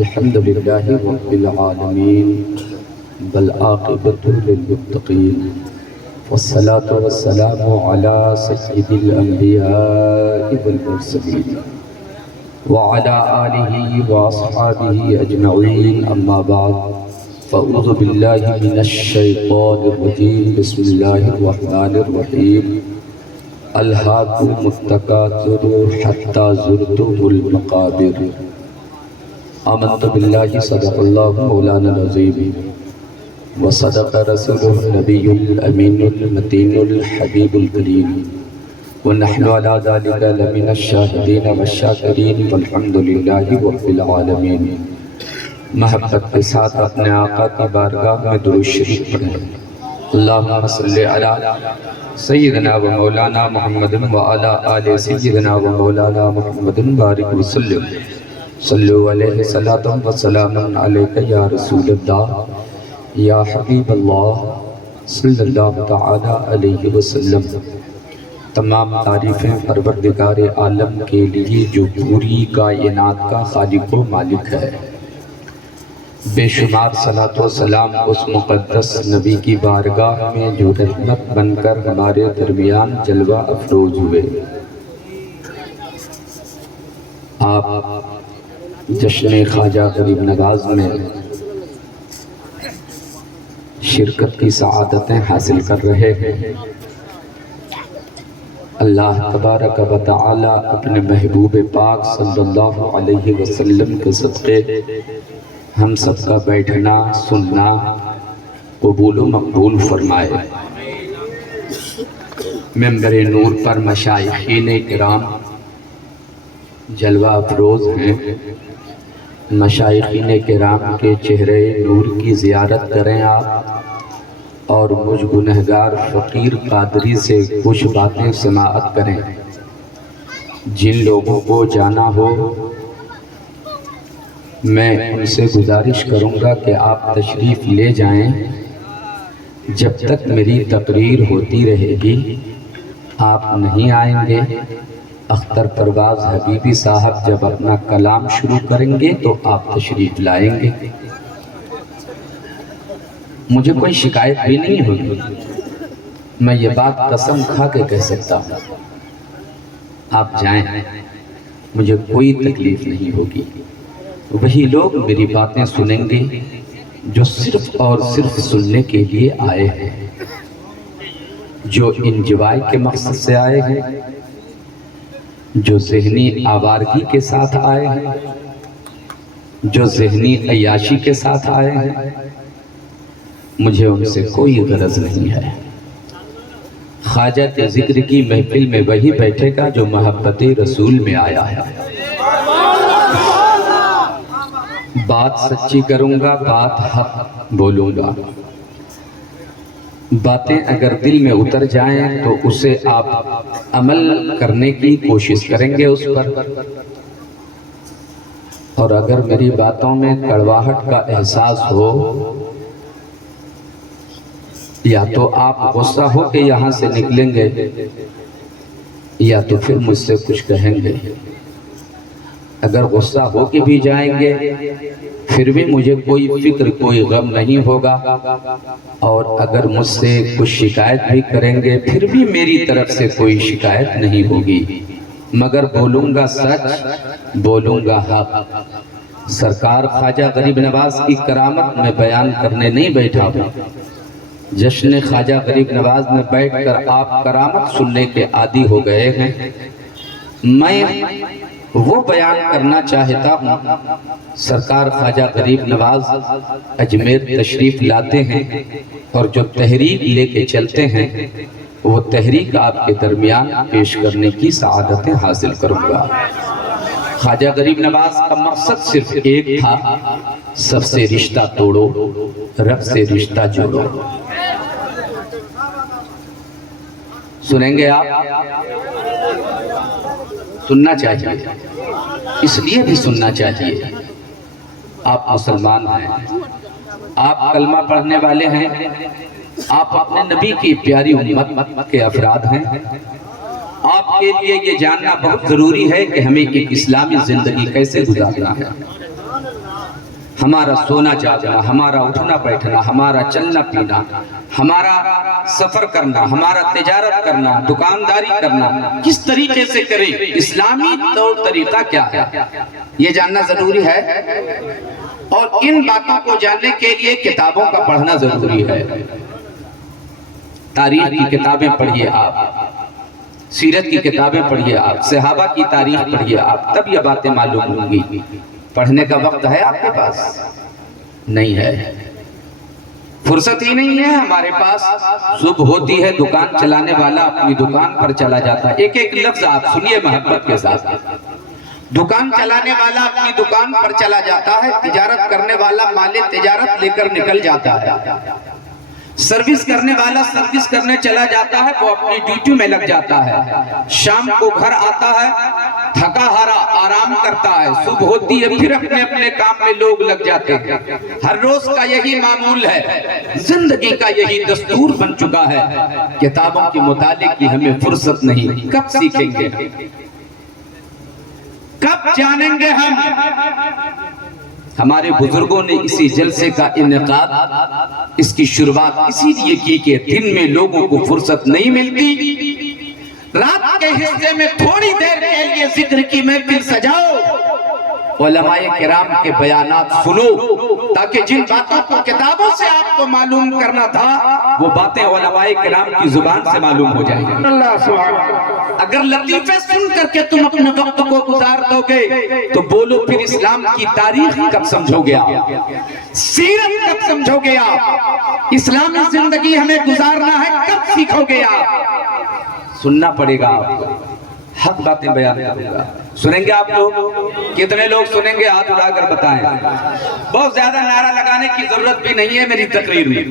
الحمد لله رب العالمين والعاقبة للمتقين والصلاة والسلام على سيد الأنبياء والمرسلين وعلى آله وأصحابه أجمعين أما بعد فأعوذ بالله من الشيطان الرجيم بسم الله الرحمن الرحيم ألهاكم التكاثر حتى زرتم المقابر آمنت بالله صدق الله مولانا العظيم وصدق رسوله النبي الأمين المتين الحبيب الكريم ونحن على ذلك لمن الشاهدين والشاكرين والحمد لله رب العالمين۔ محبت کے ساتھ اپنے آقا کی بارگاہ میں درود شریف پڑھیں۔ اللہم صلی علی سیدنا و مولانا محمد و علی آل سیدنا و مولانا محمد بارک وسلم۔ صلو علیہ صلاۃ و سلام علیک یا رسول اللہ یا حبیب اللہ صلی اللہ تعالی علیہ وسلم۔ تمام تعریفیں پروردگار عالم کے لیے جو پوری کائنات کا خالق و مالک ہے۔ بے شمار صلاۃ و سلام اس مقدس نبی کی بارگاہ میں جو رحمت بن کر ہمارے درمیان جلوہ افروز ہوئے۔ آپ جشن خواجہ غریب نواز میں شرکت کی سعادتیں حاصل کر رہے ہیں۔ اللہ تبارک و تعالی اپنے محبوب پاک صلی اللہ علیہ وسلم کے صدقے ہم سب کا بیٹھنا سننا قبول و مقبول فرمائے۔ منبر نور پر مشائخین کرام جلوہ افروز ہیں۔ مشائخین کرام کے چہرے نور کی زیارت کریں آپ، اور مجھ گنہگار فقیر قادری سے کچھ باتیں سماعت کریں۔ جن لوگوں کو جانا ہو میں ان سے گزارش کروں گا کہ آپ تشریف لے جائیں۔ جب تک میری تقریر ہوتی رہے گی آپ نہیں آئیں گے۔ اختر پرواز حبیبی صاحب جب اپنا کلام شروع کریں گے تو آپ تشریف لائیں گے۔ مجھے کوئی شکایت بھی نہیں ہوگی، میں یہ بات قسم کھا کے کہہ سکتا ہوں۔ آپ جائیں، مجھے کوئی تکلیف نہیں ہوگی۔ وہی لوگ میری باتیں سنیں گے جو صرف اور صرف سننے کے لیے آئے ہیں، جو انجوائے کے مقصد سے آئے ہیں، جو ذہنی آوارگی کے ساتھ آئے ہیں، جو ذہنی عیاشی کے ساتھ آئے ہیں۔ مجھے ان سے کوئی غرض نہیں ہے۔ خواجہ کے ذکر کی محفل میں وہی بیٹھے گا جو محبت رسول میں آیا ہے۔ بات سچی کروں گا، بات حق بولوں گا۔ باتیں اگر دل میں اتر جائیں تو اسے آپ عمل کرنے کی کوشش کریں گے اس پر، اور اگر میری باتوں میں کڑواہٹ کا احساس ہو یا تو آپ غصہ ہو کے یہاں سے نکلیں گے یا تو پھر مجھ سے کچھ کہیں گے۔ اگر غصہ ہو کے بھی جائیں گے پھر بھی مجھے کوئی فکر کوئی غم نہیں ہوگا، اور اگر مجھ سے کچھ شکایت بھی کریں گے پھر بھی میری طرف سے کوئی شکایت نہیں ہوگی، مگر بولوں گا سچ، بولوں گا حق۔ سرکار خواجہ غریب نواز کی کرامت میں بیان کرنے نہیں بیٹھا ہوں۔ جشن خواجہ غریب نواز میں بیٹھ کر آپ کرامت سننے کے عادی ہو گئے ہیں۔ میں وہ بیان کرنا چاہتا ہوں۔ سرکار خواجہ غریب نواز اجمیر تشریف لاتے ہیں اور جو تحریک لے کے چلتے ہیں وہ تحریک آپ کے درمیان پیش کرنے کی سعادتیں حاصل کروں گا۔ خواجہ غریب نواز کا مقصد صرف ایک تھا، سب سے رشتہ توڑو، رب سے رشتہ جوڑو۔ سنیں گے آپ؟ سننا چاہیے، اس لیے بھی سننا چاہیے۔ آپ مسلمان ہیں، آپ کلمہ پڑھنے والے ہیں، آپ اپنے نبی کی پیاری امت کے افراد ہیں۔ آپ کے لیے یہ جاننا بہت ضروری ہے کہ ہمیں ایک اسلامی زندگی کیسے گزارنا ہے۔ ہمارا سونا جاگنا، ہمارا اٹھنا بیٹھنا، ہمارا چلنا پینا، ہمارا سفر کرنا، ہمارا تجارت کرنا، دکانداری کرنا کس طریقے سے کریں، اسلامی طور طریقہ کیا ہے، یہ جاننا ضروری ہے۔ اور ان باتوں کو جاننے کے لیے کتابوں کا پڑھنا ضروری ہے۔ تاریخ کی کتابیں پڑھیے آپ، سیرت کی کتابیں پڑھیے آپ، صحابہ کی تاریخ پڑھیے آپ، تب یہ باتیں معلوم ہوں گی۔ پڑھنے کا وقت ہے آپ کے پاس؟ نہیں ہے، فرصت ہی نہیں ہے ہمارے پاس۔ صبح ہوتی ہے، دکان چلانے والا اپنی دکان پر چلا جاتا ہے۔ ایک ایک لفظ آپ سنیے محبت کے ساتھ۔ دکان چلانے والا اپنی دکان پر چلا جاتا ہے، تجارت کرنے والا مال تجارت لے کر نکل جاتا ہے، سروس کرنے والا سروس کرنے چلا جاتا ہے، وہ اپنی ڈیوٹی میں لگ جاتا ہے، شام کو گھر آتا ہے، تھکا ہارا آرام کرتا ہے، صبح ہوتی ہے پھر اپنے اپنے کام میں لوگ لگ جاتے ہیں۔ ہر روز کا یہی معمول ہے، زندگی کا یہی دستور بن چکا ہے۔ کتابوں کے مطالعے کی ہمیں فرصت نہیں، کب سیکھیں گے، کب جانیں گے ہم؟ ہمارے بزرگوں نے اسی جلسے کا انعقاد، اس کی شروعات اسی لیے کی کہ دن میں لوگوں کو فرصت نہیں ملتی، رات کے حصے میں تھوڑی دیر کے لیے ذکر کی محفل سجاؤ، علماء کرام کے بیانات سنو، تاکہ جن باتوں کو کتابوں سے آپ کو معلوم کرنا تھا وہ باتیں علماء کرام کی زبان سے معلوم ہو جائیں گی۔ اگر لطیفے سن کر کے تم اپنے وقت کو گزار دو گے تو بولو پھر اسلام کی تاریخ کب سمجھو گے آپ، سیرت کب سمجھو گے آپ، اسلامی زندگی ہمیں گزارنا ہے کب سیکھو گے آپ؟ سننا پڑے گا آپ کو، حق باتیں بیان کروں گا۔ سنیں گے آپ لوگ؟ کتنے لوگ سنیں گے ہاتھ اٹھا کر بتائیں۔ بہت زیادہ نعرہ لگانے کی ضرورت بھی نہیں ہے میری تقریر میں،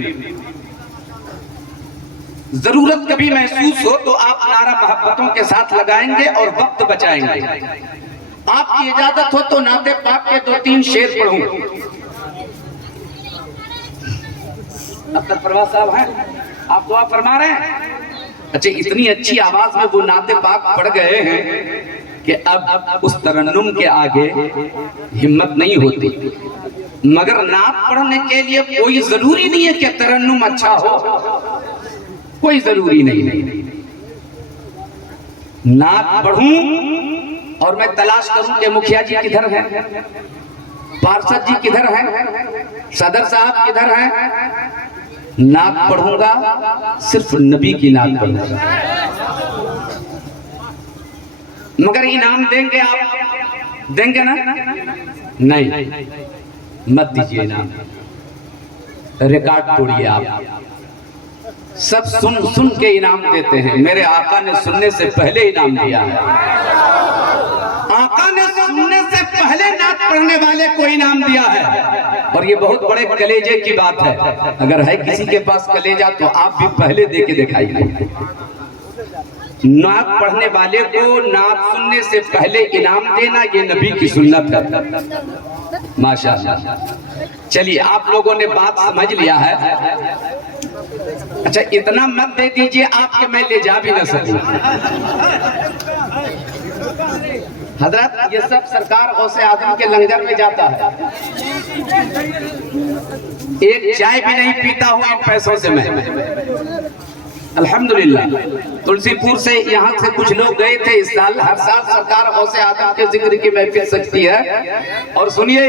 ضرورت کبھی محسوس ہو تو آپ نعرہ محبتوں کے ساتھ لگائیں گے اور وقت بچائیں گے۔ آپ کی اجازت ہو تو نعت پاک کے 2-3 شعر پڑھوں۔ عبد الپرواز صاحب ہیں، آپ دعا فرما رہے ہیں؟ اچھا، اتنی اچھی آواز میں وہ نعت پاک پڑھ گئے ہیں کہ اب اس ترنم کے آگے ہمت نہیں ہوتی، مگر نعت پڑھنے کے لیے کوئی ضروری نہیں ہے کہ ترنم اچھا ہو، کوئی ضروری نہیں۔ نعت پڑھوں اور میں تلاش کروں کہ مکھیا جی کدھر ہیں، پارشد جی کدھر ہیں، صدر صاحب کدھر ہیں، نعت پڑھوں گا صرف نبی کی نعت پڑھوں گا، مگر انعام دیں گے آپ، دیں گے نا؟ نہیں، مت دیجئے انعام، ریکارڈ توڑیے آپ، سب سن کے انعام دیتے ہیں، میرے آقا نے سننے سے پہلے انعام دیا ہے، آقا نے سننے سے پہلے نعت پڑھنے والے کو انعام دیا ہے، اور یہ بہت بڑے کلیجے کی بات ہے۔ اگر ہے کسی کے پاس کلیجہ تو آپ بھی پہلے دے کے دکھائیے۔ نعت پڑھنے والے کو نعت سننے سے پہلے انعام دینا یہ نبی کی سنت ہے، ماشاءاللہ۔ چلیے، آپ لوگوں نے بات سمجھ لیا ہے۔ اچھا، اتنا مت دے دیجئے آپ کہ میں لے جا بھی نہ سکوں۔ حضرت، یہ سب سرکار غوث اعظم کے لنگر میں جاتا ہے، ایک چائے بھی نہیں پیتا ہوں ان پیسوں سے میں، الحمدللہ۔ تلسی پور سے یہاں سے کچھ لوگ گئے تھے اس سال، ہر سال سرکار غوث اعظم کے ذکر کی محفل سجتی ہے، اور سنیے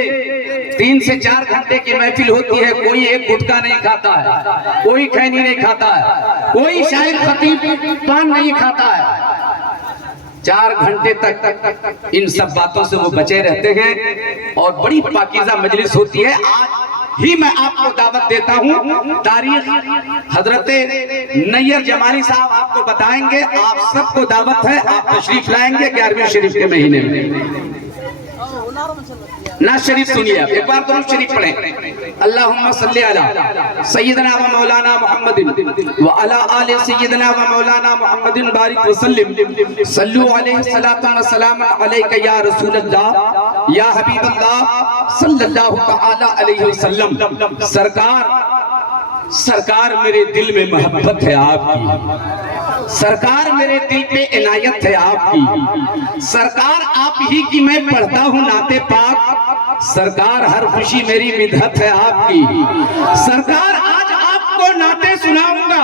3 سے 4 گھنٹے کی محفل ہوتی ہے، کوئی ایک گٹکا نہیں کھاتا ہے، کوئی کھینی نہیں کھاتا ہے، کوئی شاعر خطیب پان نہیں کھاتا ہے، 4 گھنٹے تک ان سب باتوں سے وہ بچے رہتے ہیں، اور بڑی پاکیزہ مجلس ہوتی ہے۔ آج ہی میں آپ کو دعوت دیتا ہوں، تاریخ حضرت نیر جمالی صاحب آپ کو بتائیں گے، آپ سب کو دعوت ہے، آپ تشریف لائیں گے 11ویں شریف کے مہینے میں۔ نعت شریف سنیے آپ، ایک بار درود شریف پڑھیں۔ اللہم صلی علی سیدنا و مولانا محمد وعلی آل سیدنا و مولانا محمد بارک وسلم، صلو علیہ الصلاۃ والسلام علیک یا رسول اللہ یا حبیب اللہ صلی اللہ تعالی علیہ وسلم۔ سرکار میرے دل میں محبت ہے آپ کی، سرکار میرے دل پہ عنایت ہے آپ کی، سرکار آپ ہی کی میں پڑھتا ہوں نعت پاک، سرکار ہر خوشی میری مدحت ہے آپ کی، سرکار آج آپ کو نعتیں سناؤں گا،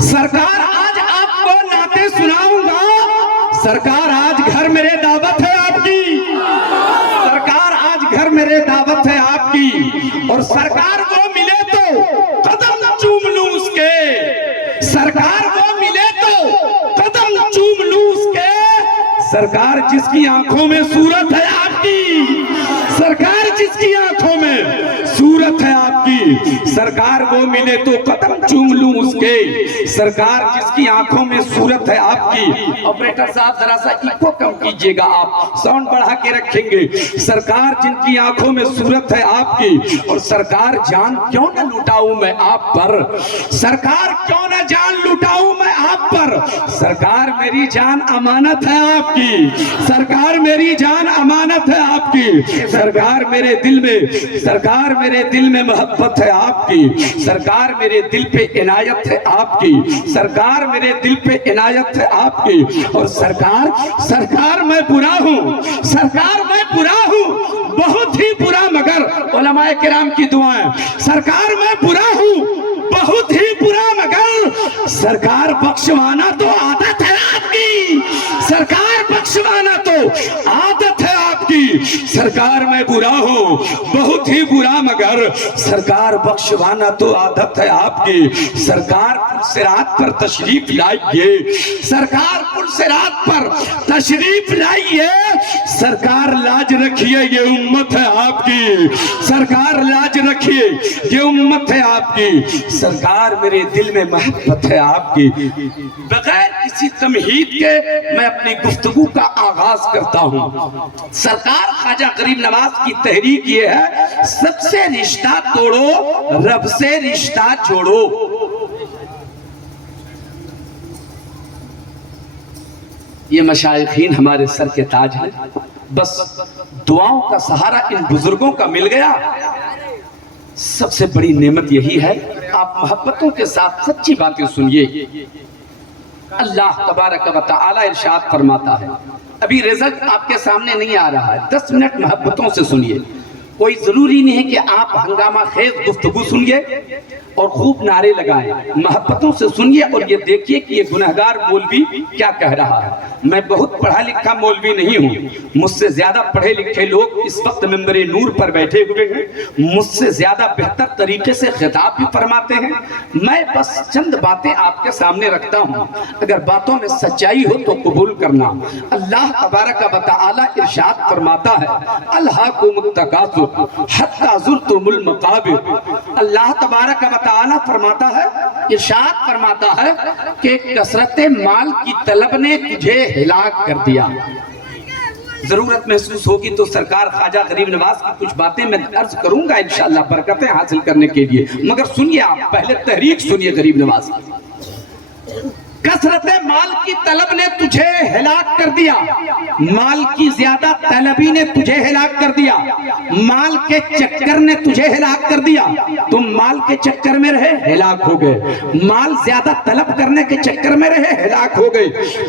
سرکار آج آپ کو نعتیں سناؤں گا، سرکار آج گھر میرے دعوت ہے آپ کی، سرکار آج گھر میرے دعوت ہے آپ کی، اور سرکار وہ ملے تو قدم چوم لوں اس کے، سرکار وہ ملے تو قدم چوم لوں اس کے، سرکار جس کی آنکھوں میں صورت ہے آپ کی، سرکار جس کی آنکھوں میں صورت ہے آپ کی، سرکار وہ ملے تو قدم چوم لوں اس کے، سرکار جس کی آنکھوں میں صورت ہے آپ کی۔ آپریٹر صاحب ذرا سا ایکو کم کیجئے گا، آپ ساؤنڈ بڑھا کے رکھیں گے۔ سرکار جن کی آنکھوں میں صورت ہے آپ کی، اور سرکار جان کیوں نہ لٹاؤں میں آپ پر، سرکار کیوں نہ جان لٹاؤں میں آپ پر، سرکار میری جان امانت ہے آپ کی، سرکار میری جان امانت ہے آپ کی، سرکار میرے دل میں، سرکار میرے دل میں محبت ہے آپ کی، سرکار میرے دل پہ عنایت ہے آپ کی، سرکار میرے دل پہ عنایت ہے آپ کی، اور سرکار میں برا ہوں، سرکار میں برا ہوں، بہت ہی برا، مگر علماء کرام کی دعائیں، سرکار میں برا ہوں بہت ہی برا، مگر سرکار بخشوانا تو عادت ہے آپ کی، سرکار بخشوانا تو عادت ہے آپ کی، سرکار میں برا ہوں بہت ہی برا، مگر سرکار بخشوانا تو عادت ہے آپ کی، سرکار پرسرات پر تشریف لائیے، سرکار پرسرات پر تشریف لائیے، سرکار لاج رکھیے یہ امت ہے آپ کی، سرکار لاج رکھیے یہ امت ہے آپ کی، سرکار میرے دل میں محبت ہے آپ کی۔ بغیر کسی تمہید کے میں اپنی گفتگو کا آغاز کرتا ہوں۔ سرکار خواجہ غریب نواز کی تحریک یہ ہے، سب سے رشتہ توڑو رب سے رشتہ جوڑو۔ یہ مشائخین ہمارے سر کے تاج ہیں، بس دعاؤں کا سہارا ان بزرگوں کا مل گیا، سب سے بڑی نعمت یہی ہے۔ آپ محبتوں کے ساتھ سچی باتیں سنیے۔ اللہ تبارک و تعالی ارشاد فرماتا ہے، ابھی رزق آپ کے سامنے نہیں آ رہا ہے، 10 منٹ محبتوں سے سنیے۔ کوئی ضروری نہیں ہے کہ آپ ہنگامہ خیز گفتگو سنیے اور خوب نعرے لگائیں، محبتوں سے سنیے اور یہ دیکھیے کہ یہ گنہگار مولوی کیا کہہ رہا ہے۔ میں بہت پڑھا لکھا مولوی نہیں ہوں، مجھ سے زیادہ پڑھے لکھے لوگ اس وقت منبر نور پر بیٹھے ہوئے ہیں، مجھ سے زیادہ بہتر طریقے سے خطاب بھی فرماتے ہیں، میں بس چند باتیں آپ کے سامنے رکھتا ہوں، اگر باتوں میں سچائی ہو تو قبول کرنا۔ اللہ تبارک و تعالی ارشاد فرماتا ہے، الہاکم التکاثر حتی زرتم المقابر۔ اللہ تبارک و تعالی فرماتا ہے، ارشاد فرماتا ہے کہ کثرت مال کی طلب نے تجھے ہلاک کر دیا۔ ضرورت محسوس ہوگی تو سرکار خواجہ غریب نواز کی کچھ باتیں میں عرض کروں گا انشاءاللہ برکتیں حاصل کرنے کے لیے، مگر سنیے آپ پہلے تحریک سنیے غریب نواز کی۔ کثرت مال کی طلب نے تجھے ہلاک کر دیا، مال کی زیادہ طلبی نے تجھے ہلاک کر دیا، مال کے چکر نے تجھے ہلاک کر دیا، تم مال کے چکر میں رہے ہلاک ہو گئے، مال زیادہ طلب کرنے کے چکر میں رہے ہلاک ہو گئے،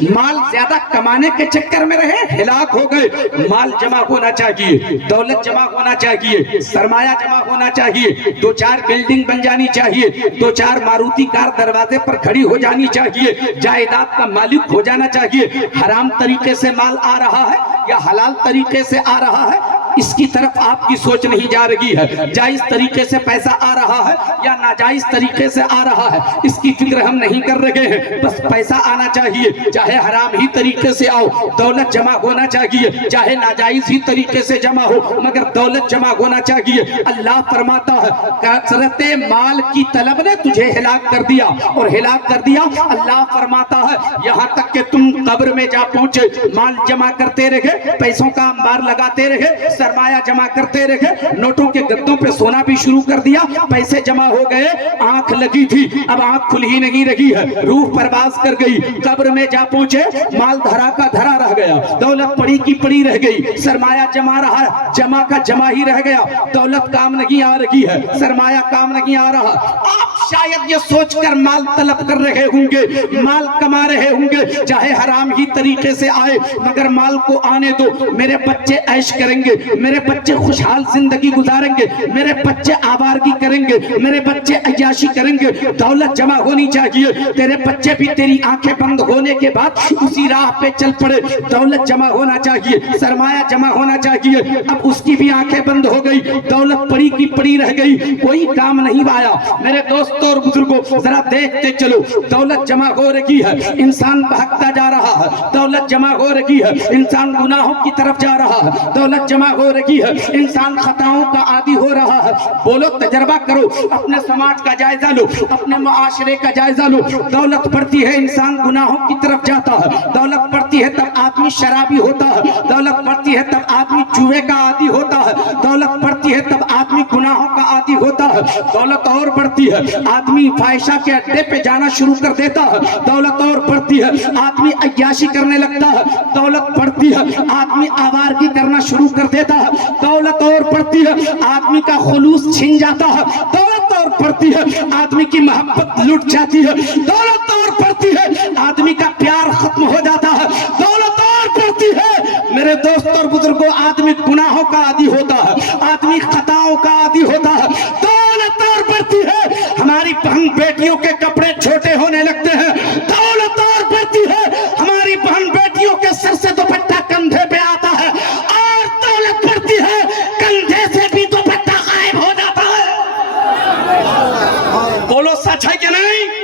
مال زیادہ کمانے کے چکر میں رہے ہلاک ہو گئے۔ مال جمع ہونا چاہیے، دولت جمع ہونا چاہیے، سرمایہ جمع ہونا چاہیے، 2-4 بلڈنگ بن جانی چاہیے، 2-4 ماروتی کار دروازے پر کھڑی ہو جانی چاہیے، جائیداد کا مالک ہو جانا چاہیے۔ حرام طریقے سے مال آ رہا ہے یا حلال طریقے سے آ رہا ہے، اس کی طرف آپ کی سوچ نہیں جا رہی ہے، جائز طریقے سے پیسہ آ رہا ہے یا ناجائز طریقے سے آ رہا ہے، اس کی فکر ہم نہیں کر رہے ہیں، بس پیسہ آنا چاہیے، چاہے حرام ہی طریقے سے آؤ، دولت جمع ہونا چاہیے، چاہے ناجائز ہی طریقے سے جمع ہو، مگر دولت جمع ہونا چاہیے۔ اللہ فرماتا ہے کثرت مال کی طلب نے تجھے ہلاک کر دیا، اور ہلاک کر دیا اللہ فرماتا ہے یہاں تک کہ تم قبر میں جا پہنچے، مال جمع کرتے رہے، پیسوں کا انبار لگاتے رہے، سرمایہ جمع کرتے رہے, نوٹوں کے گدوں پہ سونا بھی شروع کر دیا, پیسے جمع ہو گئے, آنکھ لگی تھی, اب آنکھ کھل ہی نہیں رہی ہے, روح پرواز کر گئی, قبر میں جا پہنچے, مال دھرا کا دھرا رہ گیا, دولت پڑی کی پڑی رہ گئی, سرمایہ جمع رہا, جمع کا جمع ہی رہ گیا, دولت کام نہیں آ رہی ہے, سرمایہ کام نہیں آ رہا. آپ شاید یہ سوچ کر مال طلب کر رہے ہوں گے, مال کما رہے ہوں گے, چاہے حرام ہی طریقے سے آئے مگر مال کو آنے دو, میرے بچے عیش کریں گے, میرے بچے خوشحال زندگی گزاریں گے, میرے بچے آوارگی کریں گے, میرے بچے عیاشی کریں گے, دولت جمع ہونی چاہیے. تیرے بچے بھی تیری آنکھیں بند ہونے کے بعد اسی راہ پہ چل پڑے, دولت جمع ہونا چاہیے, سرمایہ جمع ہونا چاہیے. اب اس کی بھی آنکھیں بند ہو گئی, دولت پڑی کی پڑی رہ گئی, کوئی کام نہیں آیا. میرے دوستوں اور بزرگوں ذرا دیکھتے چلو, دولت جمع ہو رہی ہے, انسان بھگتا جا رہا ہے, دولت جمع ہو رہی ہے, انسان گناہوں کی طرف جا رہا ہے, دولت جمع ہو رہی ہے, انسان خطاؤں کا عادی ہو رہا ہے. بولو, تجربہ کرو, اپنے سماج کا جائزہ لو, اپنے معاشرے کا جائزہ لو. دولت بڑھتی ہے, انسان گناہوں کی طرف جاتا ہے, دولت بڑھتی ہے تب آدمی شرابی ہوتا ہے, دولت بڑھتی ہے تب آدمی جوے کا عادی ہوتا ہے, دولت بڑھتی ہے تب آدمی گناہوں کا عادی ہوتا ہے, دولت اور بڑھتی ہے, آدمی فاحشہ کے اڈے پہ جانا شروع کر دیتا ہے, دولت اور بڑھتی ہے, آدمی عیاشی کرنے لگتا ہے, دولت بڑھتی ہے, آدمی آوارگی کرنا شروع کر دیتا ہے, دولت اور بڑھتی ہے, آدمی کا خلوص چھن جاتا ہے, دولت اور بڑھتی ہے, آدمی کی محبت لٹ جاتی ہے, دولت اور بڑھتی ہے, آدمی کا پیار ختم ہو جاتا ہے, دولت اور بڑھتی ہے. میرے دوست اور بزرگوں, آدمی گناہوں کا عادی ہوتا ہے, آدمی خطاؤں کا عادی ہوتا ہے, دولت اور بڑھتی ہے, ہماری بہن بیٹیوں کے کپڑے چھوٹے ہونے لگتے ہیں, دولت اور بڑھتی ہے, ہماری بہن بیٹیوں کے سر سے دوپٹہ کندھے پہ آتا ہے, اور دولت بڑھتی ہے, کندھے سے بھی دوپٹہ غائب ہو جاتا ہے. بولو, سچ ہے کہ نہیں؟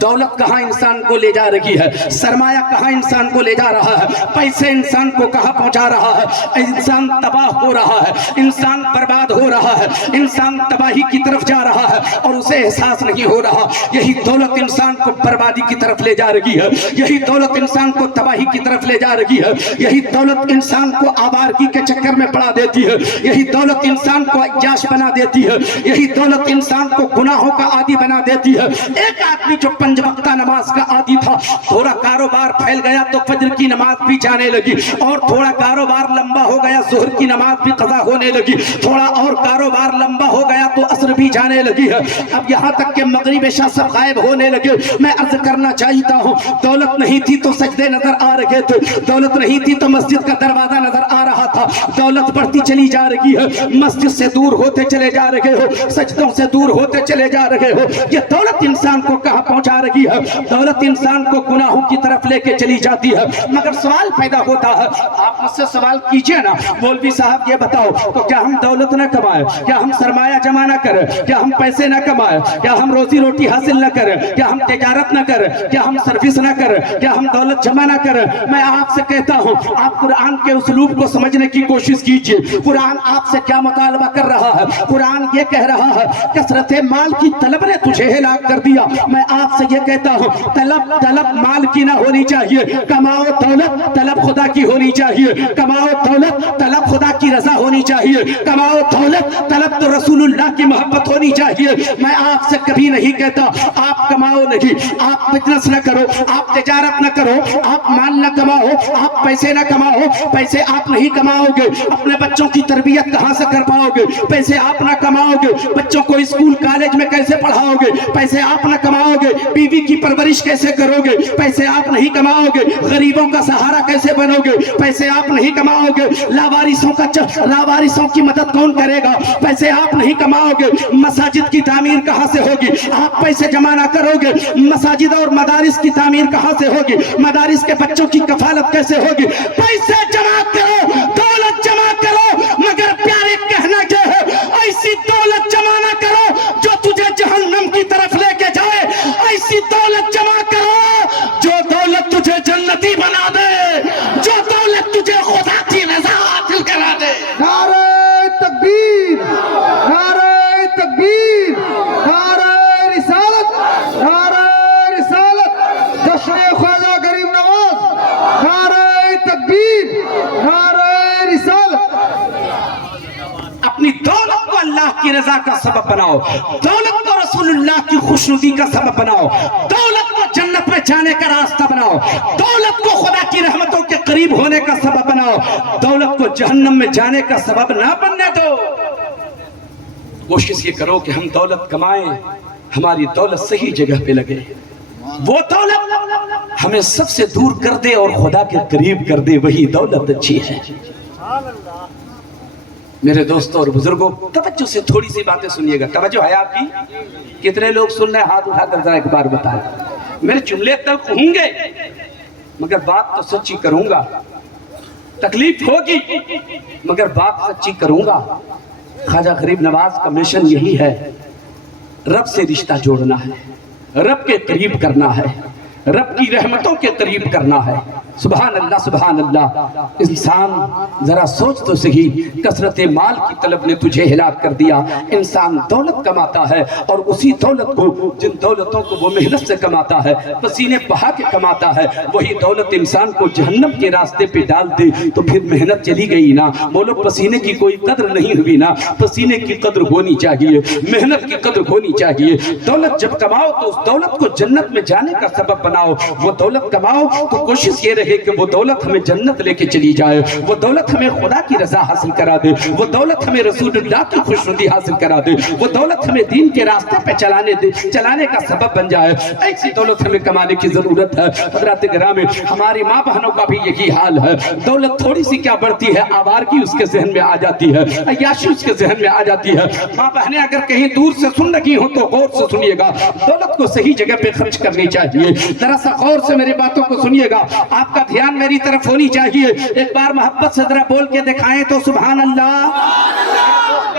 دولت کہاں انسان کو لے جا رہی ہے, سرمایہ کہاں انسان کو لے جا رہا ہے, پیسے انسان کو کہاں پہنچا رہا ہے. انسان تباہ ہو رہا ہے, انسان برباد ہو رہا ہے, انسان تباہی کی طرف جا رہا ہے اور اسے احساس نہیں ہو رہا. یہی دولت انسان کو بربادی کی طرف لے جا رہی ہے, یہی دولت انسان کو تباہی کی طرف لے جا رہی ہے, یہی دولت انسان کو آوارگی کے چکر میں پڑا دیتی ہے, یہی دولت انسان کو عیاش بنا دیتی ہے, یہی دولت انسان کو گناہوں کا عادی بنا دیتی ہے. ایک آدمی جو 5 وقتہ نماز کا عادی تھا, تھوڑا کاروبار پھیل گیا تو فجر کی نماز بھی جانے لگی, اور تھوڑا کاروبار لمبا ہو گیا ظہر کی نماز بھی قضا ہونے لگی, تھوڑا اور کاروبار لمبا ہو گیا تو عصر بھی جانے لگی ہے, اب یہاں تک کہ مغرب عشاء سب غائب ہونے لگے. میں عرض کرنا چاہتا ہوں, دولت نہیں تھی تو سجدے نظر آ رہے تھے, دولت نہیں تھی تو مسجد کا دروازہ نظر آ رہا تھا, دولت بڑھتی چلی جا رہی ہے, مسجد سے دور ہوتے چلے جا رہے ہو, سجدوں سے دور ہوتے چلے جا رہے ہو. یہ دولت انسان کو کہاں پہنچا رہی ہے, دولت انسان کو گناہوں کی طرف لے کے چلی جاتی ہے. مگر سوال پیدا ہوتا ہے, آپ مجھ سے سوال کیجئے نا, مولوی صاحب یہ بتاؤ, تو کیا ہم دولت نہ کمائیں, کیا ہم سرمایہ جمع نہ کریں, کیا ہم پیسے نہ کمائیں, کیا ہم روزی روٹی حاصل نہ کریں, کیا ہم تجارت نہ کریں, کیا ہم سروس نہ کریں, کیا ہم دولت جمع نہ کریں؟ میں آپ سے کہتا ہوں, آپ قرآن کے اسلوب کو سمجھنے کی کوشش کیجئے. قرآن آپ سے کیا مطالبہ کر رہا ہے؟ قرآن یہ کہہ رہا ہے, کثرت مال کی طلب نے تجھے ہلاک کر دیا. میں آپ سے یہ کہتا ہوں, طلب مال کی نہ ہونی چاہیے, کماؤ دولت طلب خدا کی ہونی چاہیے, کماؤ دولت طلب خدا کی رضا ہونی چاہیے, کماؤ دولت طلب تو رسول اللہ کی محبت ہونی چاہیے. میں آپ سے کبھی نہیں کہتا آپ کماؤ نہیں, آپ بزنس نہ کرو, آپ تجارت نہ کرو, آپ مال نہ کماؤ, آپ پیسے نہ کماؤ. پیسے آپ نہیں کماؤ گے, اپنے بچوں کی تربیت کہاں سے کر پاؤ گے؟ پیسے آپ نہ کماؤ گے, بچوں کو اسکول کالج میں کیسے پڑھاؤ گے؟ پیسے آپ نہ کماؤ گے, بیوی کی پرورش کیسے کرو گے؟ پیسے آپ نہیں کماؤ گے, غریبوں کا سہارا کیسے بنو گے؟ پیسے آپ نہیں کماؤ گے, لاوارثوں کی مدد کون کرے گا؟ پیسے آپ نہیں کماؤ گے, مساجد کی تعمیر کہاں سے ہوگی؟ آپ پیسے جمع نہ کرو گے, مساجد اور مدارس کی تعمیر کہاں سے ہوگی؟ مدارس کے بچوں کی کفالت کیسے ہوگی؟ پیسے جمع کرو, دولت جمع کرو, مگر پیارے کہنا کیا ہے, ایسی دولت جمع نہ کرو جو تجھے جہنم کی طرف لے کے جائے, ایسی دولت جمع کرو جو دولت تجھے جنتی بنا دے, جو دولت تجھے خدا کی رضا حاصل کرا دے. نعرہ تکبیر, نعرہ تکبیر, نعرہ رسالت, نعرہ رسالت, جشن خواجہ غریب نواز, نعرہ تکبیر, نعرہ की रजा का सबब बनाओ, दौलत को रसूलुल्लाह की खुशनुदी का सबब बनाओ, दौलत को जन्नत में जाने का रास्ता बनाओ, दौलत को खुदा की रहमतों के करीब होने का सबब बनाओ, दौलत को जहन्नम में जाने का सबब ना बनने दो। कोशिश ये करो कि हम दौलत कमाएं, हमारी दौलत सही जगह पे लगे, वो दौलत हमें सबसे दूर कर दे और खुदा के करीब कर दे, वही दौलत अच्छी है। मेरे दोस्तों और बुजुर्गों, तवज्जो से थोड़ी सी बातें सुनिएगा। तवज्जो है आपकी? कितने लोग सुन रहे हैं? हाथ उठाकर जरा एक बार बताएं। मेरे जुमले तक होंगे मगर बात तो सच्ची करूंगा, तकलीफ होगी मगर बात सच्ची करूंगा। ख्वाजा गरीब नवाज का मिशन यही है, रब से रिश्ता जोड़ना है, रब के करीब करना है, रब की रहमतों के करीब करना है। सुभान अल्लाह सुभान अल्लाह। इंसान जरा सोच तो सही, कसरत माल की तलब ने तुझे हिलाक कर दिया। इंसान दौलत कमाता है और उसी दौलत को, जिन दौलतों को वो मेहनत से कमाता है, पसीने बहा के कमाता है, वही दौलत इंसान को जहन्नम के रास्ते पे डाल दे तो फिर मेहनत चली गई ना। बोलो, पसीने की कोई कद्र नहीं हुई ना। पसीने की कद्र होनी चाहिए, मेहनत की कद्र होनी चाहिए। दौलत जब कमाओ तो उस दौलत को जन्नत में जाने का सबब बनाओ। वो दौलत कमाओ तो कोशिश ये रहे कि वो दौलत हमें जन्नत लेके चली जाए, वो दौलत हमें खुदा की रजा हासिल करा दे, वो दौलत हमें रसूलुल्लाह की खुशनुदी हासिल करा दे, वो दौलत हमें दीन के रास्ते पे चलाने का सबब बन जाए। ऐसी दौलत हमें कमाने की जरूरत है। हज़रात गिरामी, हमारी माँ बहनों का भी यही हाल है। दौलत थोड़ी सी क्या बढ़ती है, आवारगी उसके जहन में आ जाती है, अय्याशी उसके जहन में आ जाती है। माँ बहनें अगर कहीं दूर से सुन रही हो तो गौर से सुनिएगा, दौलत को सही जगह पे खर्च करनी चाहिए। जरा सा गौर से मेरी बातों को सुनिएगा, आपका ध्यान मेरी तरफ होनी चाहिए। एक बार मोहब्बत से जरा बोल के दिखाएं तो सुभान अल्लाह।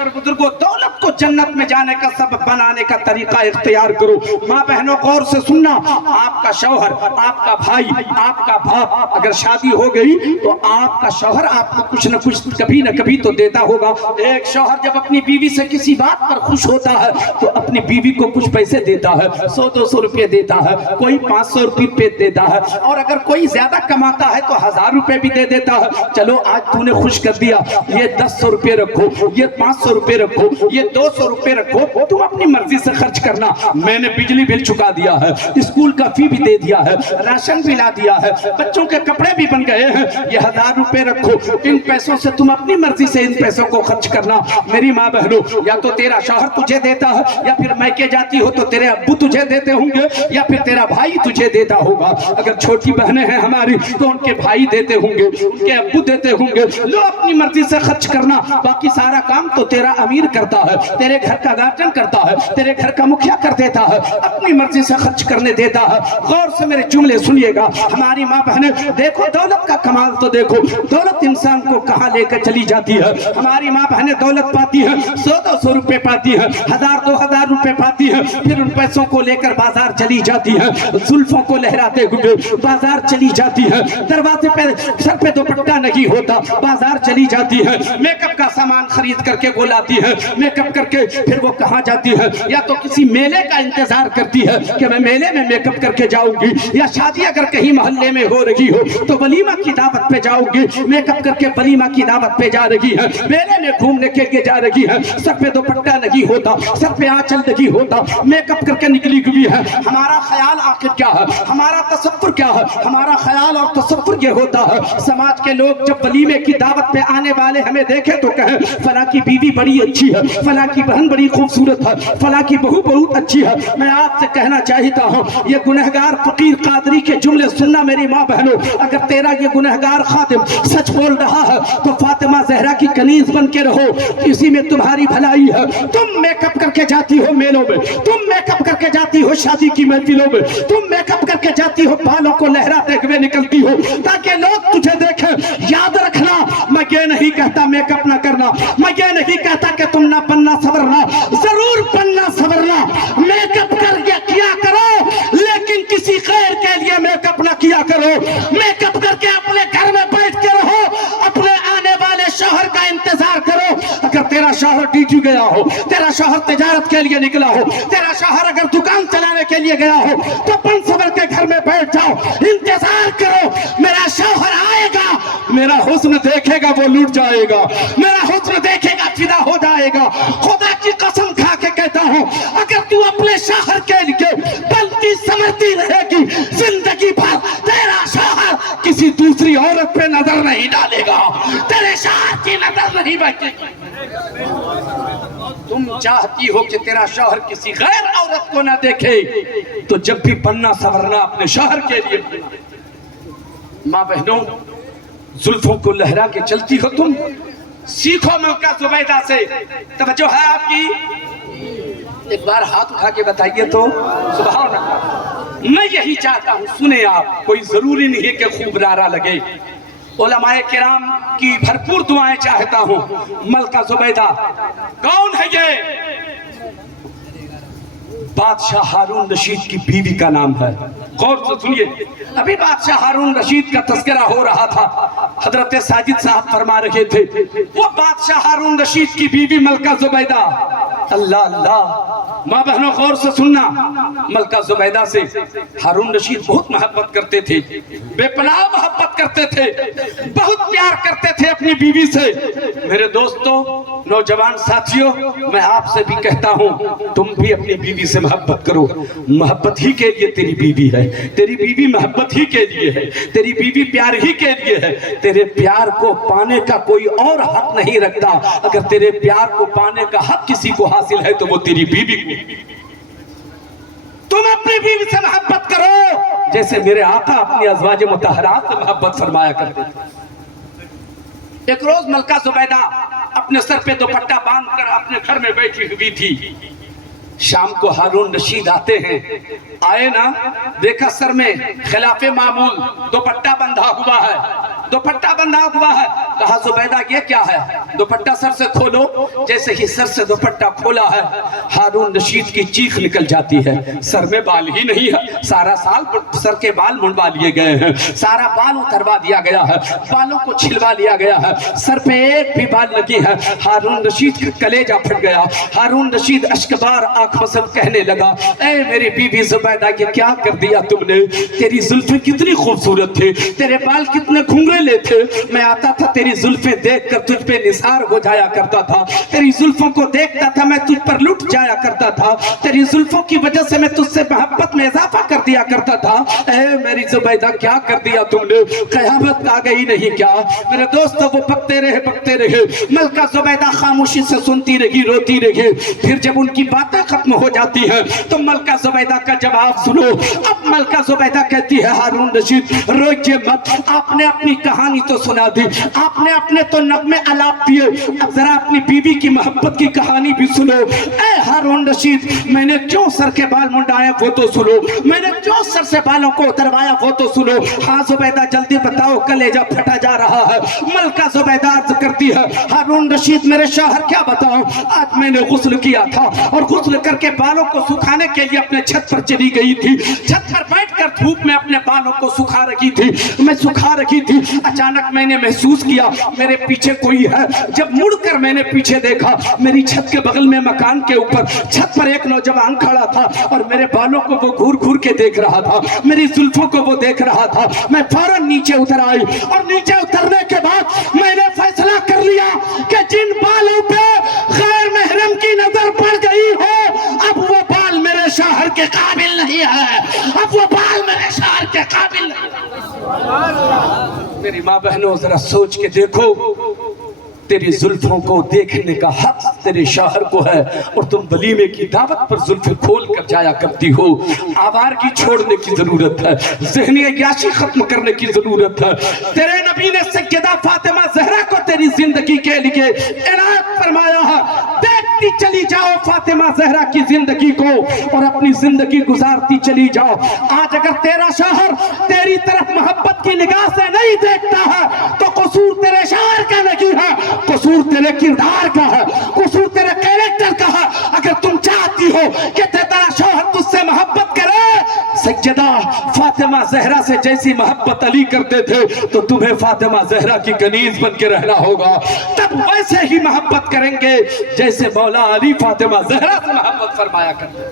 बुजुर्गों, दौलत को जन्नत में जाने का सबब बनाने का तरीका इख्तियार करो। माँ बहनों, गौर से सुनना, आपका शौहर, आपका भाई, आपका बाप, अगर शादी हो गई तो आपका शौहर आपको कुछ न कुछ कभी न कभी तो देता होगा। एक शौहर जब अपनी बीवी से किसी बात पर खुश होता है तो अपनी बीवी को कुछ पैसे देता है, 100-200 रुपये देता है, कोई 500 रुपये देता है, और अगर कोई ज्यादा कमाता है तो 1000 रुपये भी दे देता है। चलो आज तूने खुश कर दिया, ये 100 रुपये रखो, ये 500 रुपये रखो, ये 200 रुपये रखो, तुम अपनी मर्जी से खर्च करना। मैंने बिजली बिल चुका दिया है, स्कूल का फी भी दे दिया है, राशन भी ला दिया है, बच्चों के कपड़े भी बन गए हैं, ये 1000 रुपये रखो, इन पैसों से तुम अपनी मर्जी से इन पैसों को खर्च करना। मेरी माँ बहनों, या तो तेरा शौहर तुझे देता है, या फिर मैके जाती हो तो तेरे अब्बू तुझे देते होंगे, या फिर तेरा भाई तुझे देता होगा। अगर छोटी बहनें हैं हमारी तो उनके भाई देते होंगे, उनके अब्बू देते होंगे। लो अपनी मर्जी से खर्च करना, बाकी सारा काम तो तेरा अमीर करता है, तेरे घर का गार्जियन करता है, तेरे घर का मुखिया कर देता है, अपनी मर्जी से खर्च करने देता है। गौर से मेरे जुमले सुनिएगा हमारी माँ बहनें, देखो दौलत का कमाल तो देखो, दौलत इंसान को कहाँ लेकर चली जाती है। हमारी माँ बहनें दौलत पाती है, 100-200 रुपये पाती है, 1000-2000 रुपये पाती है, फिर उन पैसों को लेकर बाजार चली जाती है, जुल्फों को लहराते हुए बाजार चली जाती है, दरवाजे पे सर पे दुपट्टा नहीं होता, बाजार चली जाती है, मेकअप का सामान खरीद करके वो लाती है, मेकअप करके फिर वो कहाँ जाती है, या तो किसी मेले का इंतजार करती है कि मैं मेले में मेकअप करके जाऊंगी, या शादी अगर कहीं मोहल्ले में हो रही हो तो वलीमा की दावत पे जाऊंगी, मेकअप करके वलीमा की दावत पे जा रही है, मेले में घूमने के लिए जा रही है, सर पे दुपट्टा नहीं होता, सर पे आंचल नहीं होता, मेकअप करके निकली हुई है। हमारा ख्याल आखिर क्या है, हमारा तसव्वुर क्या है? हमारा ख्याल और तसव्वुर ये होता है, समाज के लोग जब वलीमे की दावत पे आने वाले हमें देखे तो कहें फला की बीवी बड़ी अच्छी है, फला की बहन बड़ी खूबसूरत है, फला की बहू बहुत अच्छी है। मैं आपसे कहना चाहता हूँ, ये गुनहगार फकीर कादरी के जुमले सुनना मेरी माँ बहनों। अगर तेरा ये गुनहगार खातिम सच बोल रहा है तो फातिमा जहरा की कनीज बन के रहो, इसी में तुम्हारी भलाई है। तुम मेकअप करके जाती हो मेलों में, तुम मेकअप करके जाती हो शादी की महफिलों में, तुम मेकअप करके जाती हो, बालों को लहराते हुए निकलती हो ताकि लोग तुझे देखें। याद रखना, मैं ये नहीं कहता मेकअप ना करना, मैं ये नहीं कहता कि तुम ना बनना सवरना, जरूर बनना सवरना, मेकअप करके किया करो, लेकिन किसी गैर के लिए मेकअप ना किया करो। मेकअप करके अपने घर में बैठ के रहो, अपने आने वाले शौहर का इंतजार करो। अगर तेरा शौहर ड्यूटी गया हो, तेरा शौहर तिजारत के लिए निकला हो, तेरा शौहर अगर दुकान चलाने के लिए गया हो तो बन सबर के घर में बैठ जाओ, इंतजार करो, मेरा शौहर आएगा, मेरा हुस्न देखेगा वो लूट जाएगा, मेरा हुस्न देखेगा फिदा हो जाएगा। खुदा की نہیں ڈالے گا، تیرے شوہر کی نظر نہیں بچے گی۔ تم چاہتی ہو کہ تیرا شوہر کسی غیر عورت کو نہ دیکھے، تو جب بھی بننا سورنا اپنے شوہر کے لیے بننا۔ ماں بہنوں، زلفوں کو لہرا کے چلتی ہو تم، سیکھو ملکہ زبیدہ سے۔ توجہ ہے آپ کی؟ ایک بار ہاتھ اٹھا کے بتائیے تو سبحان اللہ۔ میں یہی چاہتا ہوں، سنیں آپ، کوئی ضروری نہیں ہے کہ خوب نعرہ لگے، علماء کرام کی بھرپور دعائیں چاہتا ہوں۔ ملکہ زبیدہ کون ہے یہ؟ بادشاہ ہارون رشید کی بیوی کا نام ہے۔ غور سے سنیے، ابھی بادشاہ ہارون رشید کا تذکرہ ہو رہا تھا، حضرت ساجد صاحب فرما رہے تھے وہ بادشاہ ہارون رشید کی بیوی ملکہ زبیدہ۔ اللہ اللہ، ماں بہنوں غور سے سننا، ملکہ زبیدہ سے ہارون رشید بہت محبت کرتے تھے، بے پناہ محبت کرتے تھے، بہت پیار کرتے تھے اپنی بیوی سے۔ میرے دوستو، نوجوان ساتھیوں، میں آپ سے بھی کہتا ہوں تم بھی اپنی بیوی سے محبت کرو۔ محبت ہی کے لیے تیری بیوی ہے، تیری بیوی محبت ہی کے لیے ہے، تیری بیوی پیار ہی کے لیے ہے۔ تیرے پیار کو پانے کا کوئی اور حق نہیں رکھتا۔ اگر تیرے پیار کو پانے کا حق کسی کو حاصل ہے تو وہ تیری بیوی کو۔ تم اپنی بیوی سے محبت کرو جیسے میرے آقا اپنی ازواج مطہرات سے محبت فرمایا کرتے تھے۔ ایک روز ملکہ زبیدہ اپنے سر پہ دوپٹہ باندھ کر اپنے گھر میں بیٹھی ہوئی تھی۔ شام کو ہارون رشید آتے ہیں، آئے نا، دیکھا سر میں خلاف معمول دوپٹہ بندھا ہوا ہے، دوپٹہ بندھا ہوا ہے۔ کہا زبیدہ یہ کیا ہے؟ دوپٹہ سر سے کھولو۔ جیسے ہی سر سے دوپٹہ کھولا ہے، ہارون رشید کی چیخ نکل جاتی ہے۔ سر میں بال ہی نہیں ہے، سارا سال سر کے بال منڈوا لیے گئے ہیں، سارا بال اتروا دیا گیا ہے، بالوں کو چھلوا لیا گیا ہے، سر پہ ایک بھی بال لگی ہے۔ ہارون رشید کا کلیجہ پھٹ گیا۔ ہارون رشید اشکبار آنکھوں سے کہنے لگا، اے میری بیوی زبیدہ، یہ کیا کر دیا تم نے؟ تیری زلفیں کتنی خوبصورت تھے، تیرے بال کتنے گھنگریلے تھے، میں آتا تھا تیری زلفیں دیکھ کر تجھ پہ نثار ہو جایا کرتا تھا، تیری زلفوں کو دیکھتا تھا میں تجھ پر لٹ جایا کرتا تھا، تیری زلفوں کی وجہ سے میں تجھ سے محبت میں اضافہ کر دیا کرتا تھا۔ اے میری زبیدہ، کیا کر دیا تم نے؟ قیامت آ گئی نہیں کیا؟ میرے دوستو، وہ بکتے رہے۔ ملکہ زبیدہ خاموشی سے سنتی رہی، روتی رہی۔ پھر جب ان کی باتیں ختم ہو جاتی ہے تو ملکہ زبیدہ کا جواب سنو۔ اب ملکہ زبیدہ کہتی ہے، ہارون رشید روئیے مت، آپ نے اپنی کہانی تو سنا دی، آپ نے اپنے تو نغمے الاپ دیے، اب ذرا اپنی بیوی کی محبت کی کہانی بھی سنو۔ اے ہارون رشید، میں نے کیوں سر کے بال منڈائے وہ تو سنو، میں نے کیوں سر سے بالوں کو اتروایا وہ تو سنو۔ ہاں زبیدہ جلدی بتاؤ، کلیجہ پھٹا جا رہا ہے۔ ملکہ زبیدہ عرض کرتی ہے، ہارون رشید میرے شوہر کیا بتاؤں، آج میں نے غسل کیا تھا اور غسل کر کے بالوں کو سکھانے کے لیے اپنے چھت پر چلی گئی تھی، چھت پر بیٹھ کر دھوپ میں اپنے بالوں کو سکھا رکھی تھی، میں سکھا رکھی تھی، اچانک میں نے محسوس کیا میرے پیچھے کوئی ہے۔ جب مڑ کر میں نے پیچھے دیکھا، میری چھت کے بغل میں مکان کے اوپر چھت پر ایک نوجوان کھڑا تھا اور میرے بالوں کو وہ گھور گھور کے دیکھ رہا تھا، میری زلفوں کو وہ دیکھ رہا تھا۔ میں فوراً نیچے اتر آئی اور نیچے اترنے کے بعد میں نے فیصلہ کر لیا کہ جن بالوں پہ غیر محرم کی نظر پڑ گئی ہو، اب وہ بال میرے شوہر کے قابل نہیں ہے، اب وہ بال میرے شوہر کے قابل نہیں ہے۔ میری ماں بہنوں، ذرا سوچ کے دیکھو، تیری زلفوں کو دیکھنے کا حق تیرے شوہر کو ہے اور تم ولیمے کی دعوت پر زلفیں کھول کر جایا کرتی ہو۔ آوارگی چھوڑنے کی ضرورت ہے، ذہنی عیاشی ختم کرنے کی ضرورت ہے۔ تیرے نبی نے سیدہ فاطمہ زہرا کو تیری زندگی کے لیے عنایت فرمایا ہے، دیکھتی چلی جاؤ فاطمہ زہرا کی زندگی کو اور اپنی زندگی گزارتی چلی جاؤ۔ آج اگر تیرا شوہر تیری طرف محبت کی نگاہ سے نہیں دیکھتا ہے تو قصور تیرے شوہر کا نہیں ہے، قصور تیرے کردار کا ہے، قصور تیرے کیریکٹر کا ہے۔ اگر تم چاہتی ہو کہ تیرا شوہر تجھ سے محبت کرے، سیدہ فاطمہ زہرا سے جیسی محبت علی کرتے تھے تو تمہیں فاطمہ زہرا کی کنیز بن کے رہنا ہوگا، تب ویسے ہی محبت کریں گے جیسے مولا علی فاطمہ زہرا سے محبت فرمایا کرتے۔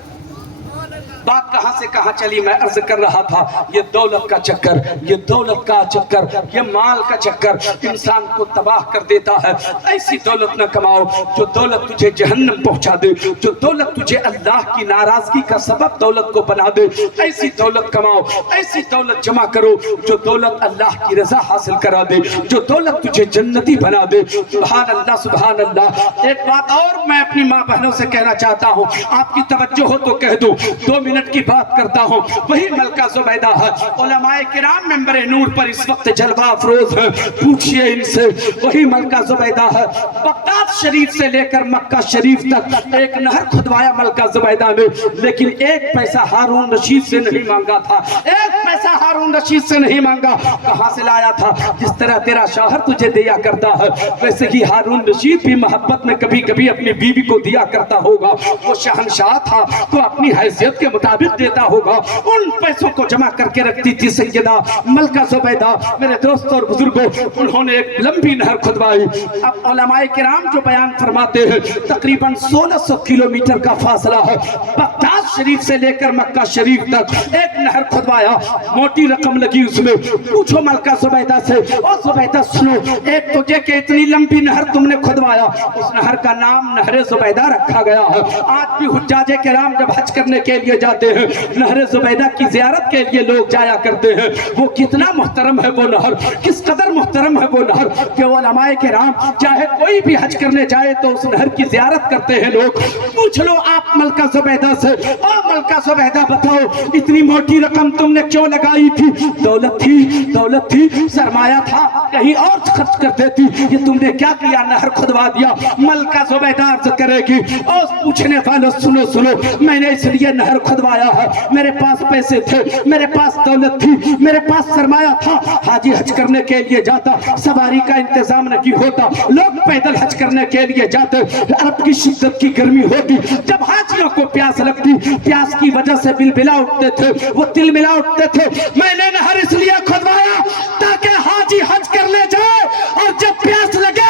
बात कहां से कहां चली, मैं अर्ज कर रहा था, ये दौलत का चक्कर, ये दौलत का चक्कर, ये माल का चक्कर इंसान को तबाह कर देता है। ऐसी दौलत न कमाओ जो दौलत तुझे जहन्नम पहुंचा दे, जो दौलत तुझे अल्लाह की नाराजगी का सबब दौलत को बना दे। ऐसी दौलत कमाओ, ऐसी दौलत जमा करो जो दौलत अल्लाह की रजा हासिल करा दे, जो दौलत तुझे जन्नती बना दे। सुभान अल्लाह, सुभान अल्लाह। एक बात और मैं अपनी माँ बहनों से कहना चाहता हूँ, आपकी तवज्जो हो तो कह दो, 2 मिनट की बात करता हूँ। वही मलका जुबैदा है, उलमाए किराम मेंबरे नूर पर इस वक्त जलवा अफरोज है, पूछिए इनसे। वही मलका जुबैदा है, बगदाद शरीफ से लेकर मक्का शरीफ तक एक नहर खुदवाया मलका जुबैदा ने, लेकिन एक पैसा हारून रशीद से नहीं मांगा था, एक पैसा हारून रशीद से नहीं मांगा। कहां से लाया था? जिस तरह तेरा शौहर तुझे दिया करता है, वैसे ही हारून रशीद भी मोहब्बत में कभी कभी अपनी बीवी को दिया करता होगा। वो शहंशाह था तो अपनी हैसियत के मुताबिक देता होगा। उन पैसों को जमा करके रखती थी सैयदा मलका जुबैदा। मेरे दोस्तों और बुजुर्गों, उन्होंने एक लंबी नहर खुदवाई। अब उलमाए किराम जो बयान फरमाते हैं, तकरीबन 1600 किलोमीटर का फासला है बगदाद शरीफ से लेकर मक्का शरीफ तक, एक नहर खुदवाया, मोटी रकम लगी उसमें। पूछो मलका जुबैदा से, ओ जुबैदा सुनो, एक तुझे के इतनी लंबी नहर तुमने खुदवाया, उस नहर का नाम नहरे जुबैदा रखा गया है। आज भी हुज्जाजे किराम जब हज करने के लिए जाते हैं, नहरे जुबैदा की ज़ियारत के लिए लोग जाया करते हैं। वो कितना मुहतरम है वो नहर, किस कदर मुहतरम है वो नहर कि उलमाए किराम चाहे कोई भी हज करने जाए तो उस नहर की ज़ियारत करते हैं लोग। पूछ लो आप मलका जुबैदा से, ओ मलका जुबैदा बताओ, इतनी मोटी रकम तुमने क्यों लगाई थी? दौलत थी, दौलत थी, सरमाया था, कहीं और खर्च कर देती। ये तुमने क्या किया? नहर खुदवा दिया। मलका जुबैदा अर्ज करेगी, और पूछने वालों सुनो सुनो, मैंने इसलिए नहर खुदवाया है, मेरे पास पैसे थे, मेरे पास दौलत थी, मेरे पास सरमाया था। हाजी हज करने के लिए जाता, सवारी का इंतजाम नहीं होता, लोग पैदल हज करने के लिए जाते। अरब की शिद्दत की गर्मी होती, जब हाजियों को प्यास लगती, प्यास की वजह से बिलबिला उठते थे, वो तिलमिला उठते थे। मैंने नहर इसलिए खुदवाया ताकि हाजी हज कर ले जाए, और जब प्यास लगे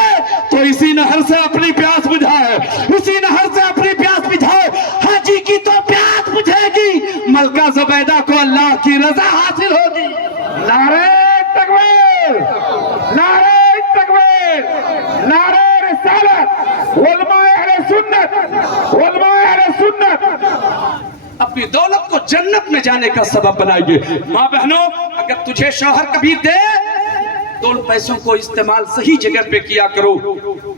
तो इसी नहर से अपनी प्यास बुझाए, इसी नहर से अपनी प्यास बुझाए। हाजी की तो प्यास बुझेगी, मलका जुबैदा को अल्लाह की रजा हासिल होगी। नारे तकबीर, नारे तकबीर, नारे रिसालत, उलमाए अहले सुन्नत, उलमाए अहले सुन्नत। अपनी दौलत को जन्नत में जाने का सबब बनाइए। माँ बहनों, अगर तुझे शौहर कभी दे तो उन पैसों को इस्तेमाल सही जगह पे किया करो।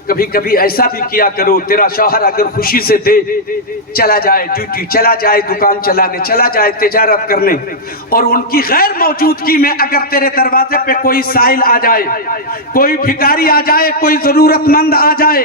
कभी कभी ऐसा भी किया करो, तेरा शौहर अगर खुशी से दे, चला जाए ड्यूटी, चला जाए दुकान चलाने, चला जाए तिजारत करने, और उनकी गैर मौजूदगी में अगर तेरे दरवाजे पे कोई साइल आ जाए, कोई भिखारी आ जाए, कोई जरूरतमंद आ जाए,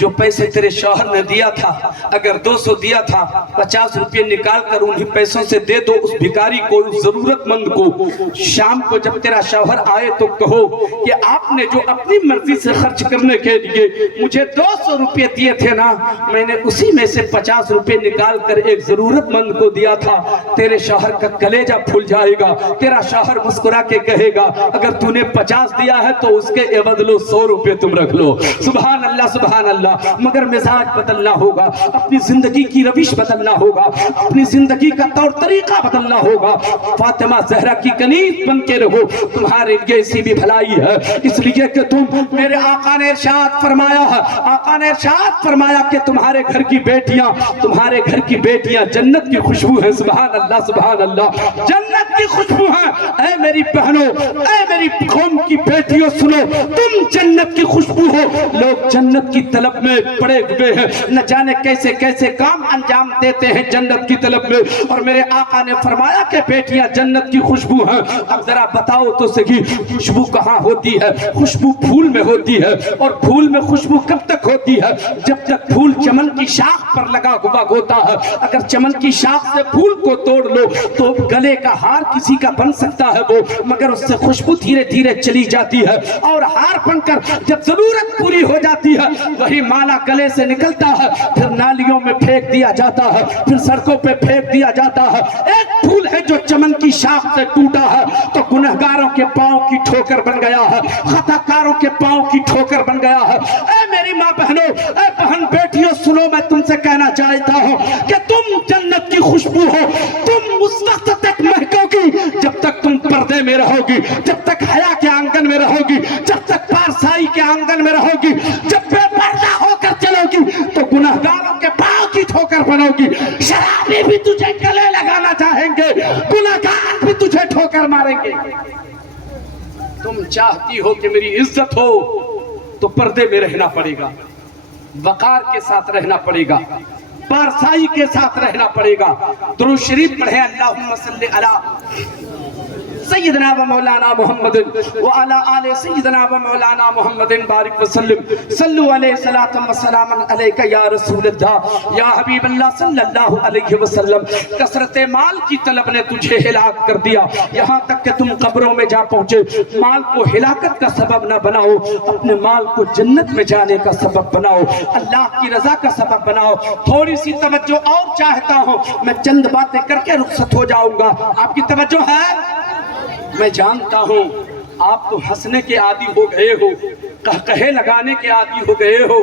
जो पैसे तेरे शौहर ने दिया था, अगर 200 दिया था, 50 रुपये निकाल कर उन्हीं पैसों से दे दो उस भिखारी को, उस जरूरतमंद को। शाम को जब तेरा शौहर आए तो कहो कि आपने जो अपनी मर्जी से खर्च करने के लिए मुझे 200 रुपये दिए थे ना, मैंने उसी में से 50 रुपये निकाल कर एक जरूरतमंद को दिया था। तेरे शौहर का कलेजा फूल जाएगा, तेरा शौहर मुस्कुरा के कहेगा, अगर तूने 50 दिया है तो उसके बदलो 100 रुपये तुम रख लो। सुभान अल्लाह, सुभान अल्लाह। मगर मिजाज बदलना होगा, अपनी जिंदगी की रविश बदलना होगा, अपनी जिंदगी का तौर तरीका बदलना होगा। फातिमा ज़हरा की कनीज बन के रहो, तुम्हारे लिए इसी भी भलाई है, इसलिए कि तुम, मेरे आका ने इरशाद फरमाया है, आका ने इरशाद फरमाया कि तुम्हारे घर की बेटियां, तुम्हारे घर की बेटियां जन्नत की खुशबू है। सुभान अल्लाह, सुभान अल्लाह, जन्नत की खुशबू है। ऐ मेरी बहनों, ऐ मेरी कौम की बेटियों, सुनो, तुम जन्नत की खुशबू हो। लोग जन्नत की तलब में पड़े हुए हैं, न जाने कैसे कैसे काम अंजाम देते हैं जन्नत की तलब में, और मेरे आका ने फरमाया कि बेटियां जन्नत की खुशबू हैं। अब जरा बताओ तो सही, खुशबू कहाँ होती है? खुशबू फूल में होती है, और फूल में खुशबू कब तक होती है? जब तक फूल चमन की शाख पर लगा हुआ होता है। अगर चमन की शाख से फूल को तोड़ लो तो गले का हार किसी का बन सकता है वो, मगर उससे खुशबू धीरे धीरे चली जाती है, और हार बनकर जब जरूरत पूरी हो जाती है, वही माला गले से निकलता है, फिर नालियों में फेंक दिया जाता है, फिर सड़कों पे फेंक दिया जाता है। एक फूल है जो चमन की शाख से टूटा है तो गुनहगारों के पांव की ठोकर बन गया है, खताकारों के पांव की ठोकर बन गया है। ऐ मेरी माँ बहनों, ऐ बहन बेटियों, सुनो, मैं तुमसे कहना चाहता हूँ कि तुम जन्नत की खुशबू हो। گی، جب تک حیا کے آنگن میں رہو گی، جب تک پارسائی کے آنگن میں رہو گی، جب بے پردہ ہو کر چلو گی تو گناہگاروں کے پاؤں کی ٹھوکر بنو گی۔ شرابی بھی تجھے گلے لگانا چاہیں گے، گناہگار بھی تجھے ٹھوکر ماریں گے۔ تم چاہتی ہو کہ میری عزت ہو تو پردے میں رہنا پڑے گا، وقار کے ساتھ رہنا پڑے گا، پارسائی کے ساتھ رہنا پڑے گا۔ درود شریف پڑھیں، اللہم صلی علی سیدنا و مولانا محمد وعلی آل سیدنا و مولانا محمد بارک وسلم۔ صلو علیہ الصلاۃ والسلام علیکہ یا رسول اللہ یا حبیب اللہ صلی اللہ علیہ وسلم۔ کثرت مال کی طلب نے تجھے ہلاک کر دیا، یہاں تک کہ تم قبروں میں جا پہنچے۔ مال کو ہلاکت کا سبب نہ بناؤ، اپنے مال کو جنت میں جانے کا سبب بناؤ، اللہ کی رضا کا سبب بناؤ۔ تھوڑی سی توجہ اور چاہتا ہوں، میں چند باتیں کر کے رخصت ہو جاؤں گا۔ آپ کی توجہ ہے؟ میں جانتا ہوں آپ تو ہنسنے کے عادی ہو گئے ہو، کہے لگانے کے عادی ہو گئے ہو،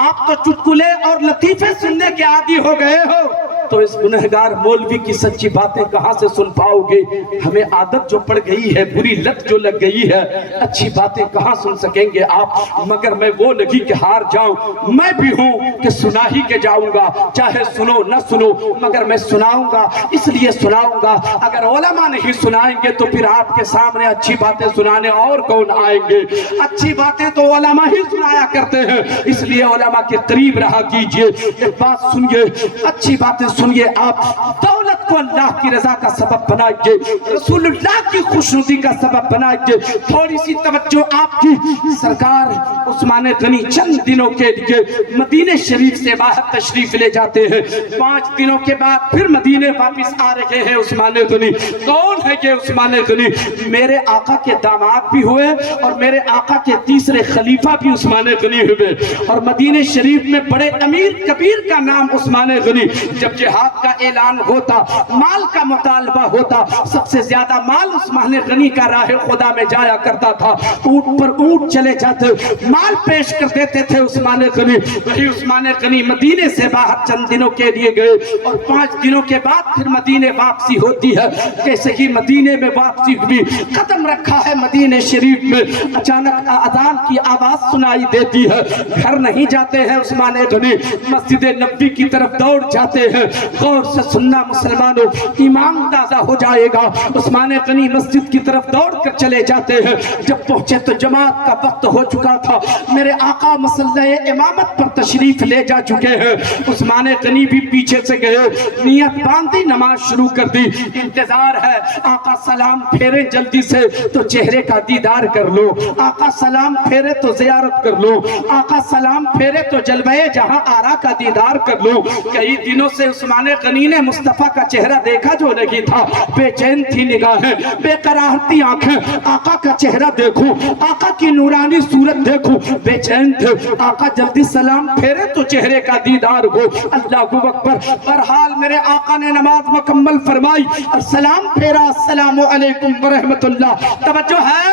آپ تو چٹکلے اور لطیفے سننے کے عادی ہو گئے ہو، تو اس گنہگار مولوی کی سچی باتیں کہاں سے سن پاؤ گے؟ ہمیں عادت جو پڑ گئی ہے، بری لت جو لگ گئی ہے، اچھی باتیں کہاں سن سکیں گے آپ؟ مگر میں وہ نہیں کہ ہار جاؤں، میں بھی ہوں کہ سنا ہی کے جاؤں گا، چاہے سنو نہ سنو مگر میں سناؤں گا، اس لیے سناؤں گا۔ اگر علماء نہیں سنائیں گے تو پھر آپ کے سامنے اچھی باتیں سنانے اور کون آئیں گے؟ اچھی باتیں تو علماء ہی سنایا کرتے ہیں، اس لیے علماء کے قریب رہا کیجئے۔ ایک بات سنیے، اچھی باتیں سنیے آپ، دولت کو اللہ کی رضا کا سبب بنائیے، رسول اللہ کی خوشنودی کا سبب بنائیے۔ تھوڑی سی توجہ آپ کی، سرکار عثمان غنی چند دنوں کے لیے مدینہ شریف سے باہر تشریف لے جاتے ہیں، 5 دنوں کے بعد پھر مدینہ واپس آ رہے ہیں عثمان غنی۔ کون ہے یہ عثمان غنی؟ میرے آقا کے داماد بھی ہوئے اور میرے آقا کے تیسرے خلیفہ بھی عثمان غنی ہوئے، اور مدینہ شریف میں بڑے امیر کبیر کا نام عثمان غنی۔ جب جہاد کا اعلان ہوتا، مال کا مطالبہ ہوتا، سب سے زیادہ مال عثمان غنی کا راہ خدا میں جایا کرتا تھا، اونٹ پر اونٹ چلے جاتے، مال پیش کر دیتے تھے عثمان غنی۔ وہی عثمان غنی مدینے سے باہر چند دنوں کے لیے گئے اور 5 دنوں کے بعد پھر مدینے واپسی ہوتی ہے۔ جیسے ہی مدینے میں واپسی ہوئی، قدم رکھا ہے مدینے شریف میں، اچانک اذان کی آواز سنائی دیتی ہے۔ گھر نہیں جاتے ہیں عثمان غنی، مسجد نبوی کی طرف دوڑ جاتے ہیں۔ غور سے سننا مسلمانوں، ایمان تازہ ہو جائے گا۔ عثمان غنی مسجد کی طرف دوڑ کر چلے جاتے ہیں۔ جب پہنچے تو جماعت کا وقت ہو چکا تھا، میرے آقا مصلی امامت پر تشریف لے جا چکے ہیں۔ عثمان غنی بھی پیچھے سے گئے، نیت باندھی، نماز شروع کر دی۔ انتظار ہے آقا سلام پھیرے جلدی سے تو چہرے کا دیدار کر لو، آقا سلام پھیرے تو زیارت کر لو، آقا سلام پھیرے تو جلوہ جہاں آرا کا دیدار کر لو۔ کئی دنوں سے عثمان غنی نے مصطفیٰ کا چہرہ دیکھا جو نہیں تھا، بے چین تھی نگاہیں، بے قرار تھی آنکھیں، آقا کا چہرہ دیکھوں، آقا کی نورانی صورت دیکھوں، بے چین تھے۔ آقا جلدی سلام پھیرے تو چہرے کا دیدار ہو۔ اللہ اکبر۔ برحال میرے آقا نے نماز مکمل فرمائی اور سلام پھیرا، السلام علیکم ورحمت اللہ۔ توجہ ہے؟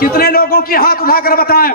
کتنے لوگوں کی ہاتھ اٹھا کر بتائیں؟